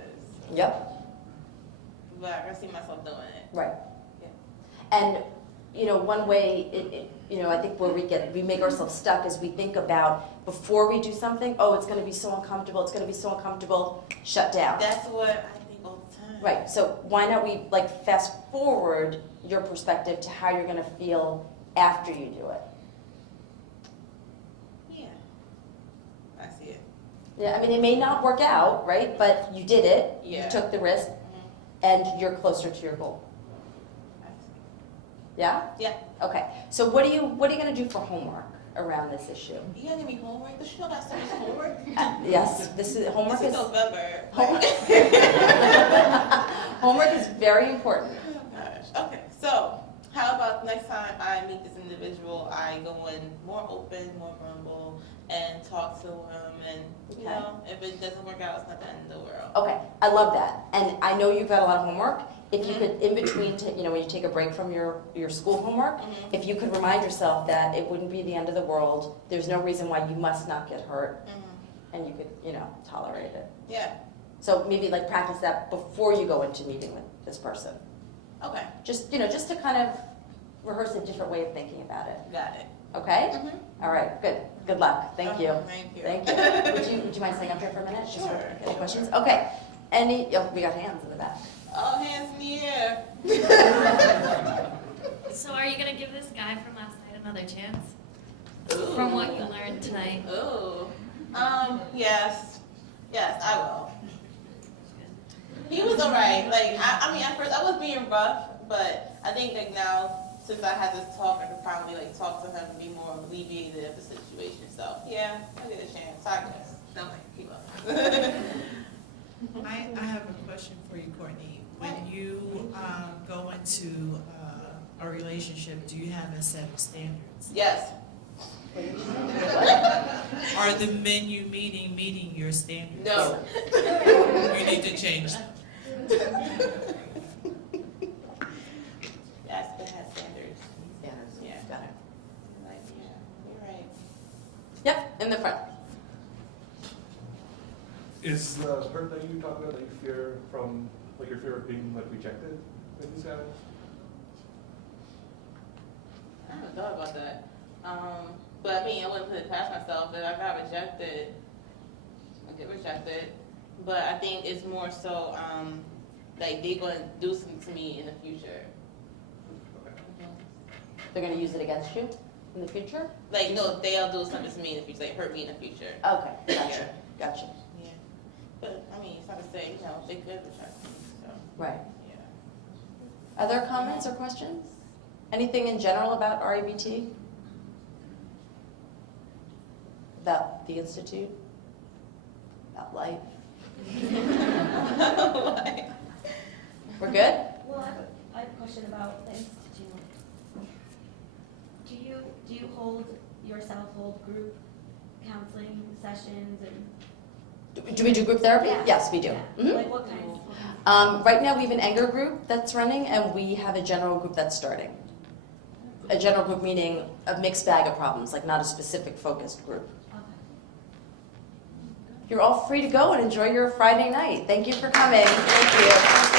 Yep. But I can see myself doing it. Right. Yeah. And, one way, I think where we make ourselves stuck is we think about before we do something, oh, it's going to be so uncomfortable, shut down. That's what I think all the time. Right, so why not we fast forward your perspective to how you're going to feel after you do it? Yeah. Yeah, I mean, it may not work out, right, but you did it, you Yeah. took the risk, Mhm. and you're closer to your goal. Yeah? Yeah. Okay, so what are you gonna do for homework around this issue? You gotta give me homework. Does she know about so much homework? Yes, this is, homework This is, is November. homework is very important. Oh gosh. Okay. So, how about next time I meet this individual, I go in more open, more vulnerable, and talk to him, and you Okay. know, if it doesn't work out, it's not the end of the world. Okay, I love that, and I know you've got a lot of homework. If you Mhm. could, in between, you know, when you take a break from your school homework, Mhm. if you could remind yourself that it wouldn't be the end of the world, there's no reason why you must not get hurt, Mhm. and you could, you know, tolerate it. Yeah. So maybe like practice that before you go into meeting with this person. Okay. Just, you know, just to kind of rehearse a different way of thinking about it, Got it. okay? Mhm. All right, good luck, thank you. Thank you. Thank you. Would you mind staying up here for a minute? Just for Sure. any questions? Okay, oh, we got hands in the back. All hands in the air. So are you gonna give this guy from last night another chance? Ooh. From what you learned tonight? Ooh. Yes. Yes, I will. He was alright. Like, I mean, at first I was being rough, but I think like now, since I had this talk, I could probably like talk to him and be more alleviated of the situation. So yeah, I'll get a chance. I guess. No, keep up. I have a question for you, Courtney. When you go into a relationship, do you have a set of standards? Yes. Are the men you meeting your standards? No. You need to change them. Yes, it has standards. Yeah. Got it. Like, yeah, you're right. Yep, in the front. Is the hurt that you talk about that you fear from, like your fear of being like rejected with these guys? I haven't thought about that. But I mean, I wouldn't put it past myself that if I got rejected, I get rejected. But I think it's more so, like they're gonna do something to me in the future. They're gonna use it against you in the future? Like, no, they'll do something to me in the future, like hurt me in the future. Okay, gotcha. Yeah. But I mean, it's not to say, you know, they could reject me, so, Right. yeah. Other comments or questions? Anything in general about REBT? About the Institute? About life? We're good? Well, I have a question about the institute. Do you hold group counseling sessions and? Do we do group therapy? Yeah. Yes, we do. Yeah. Mhm. Like what kinds? Right now, we have an anger group that's running, and we have a general group that's starting. A general group meaning a mixed bag of problems, like not a specific focused group. Okay. You're all free to go and enjoy your Friday night. Thank you for coming. Thank you.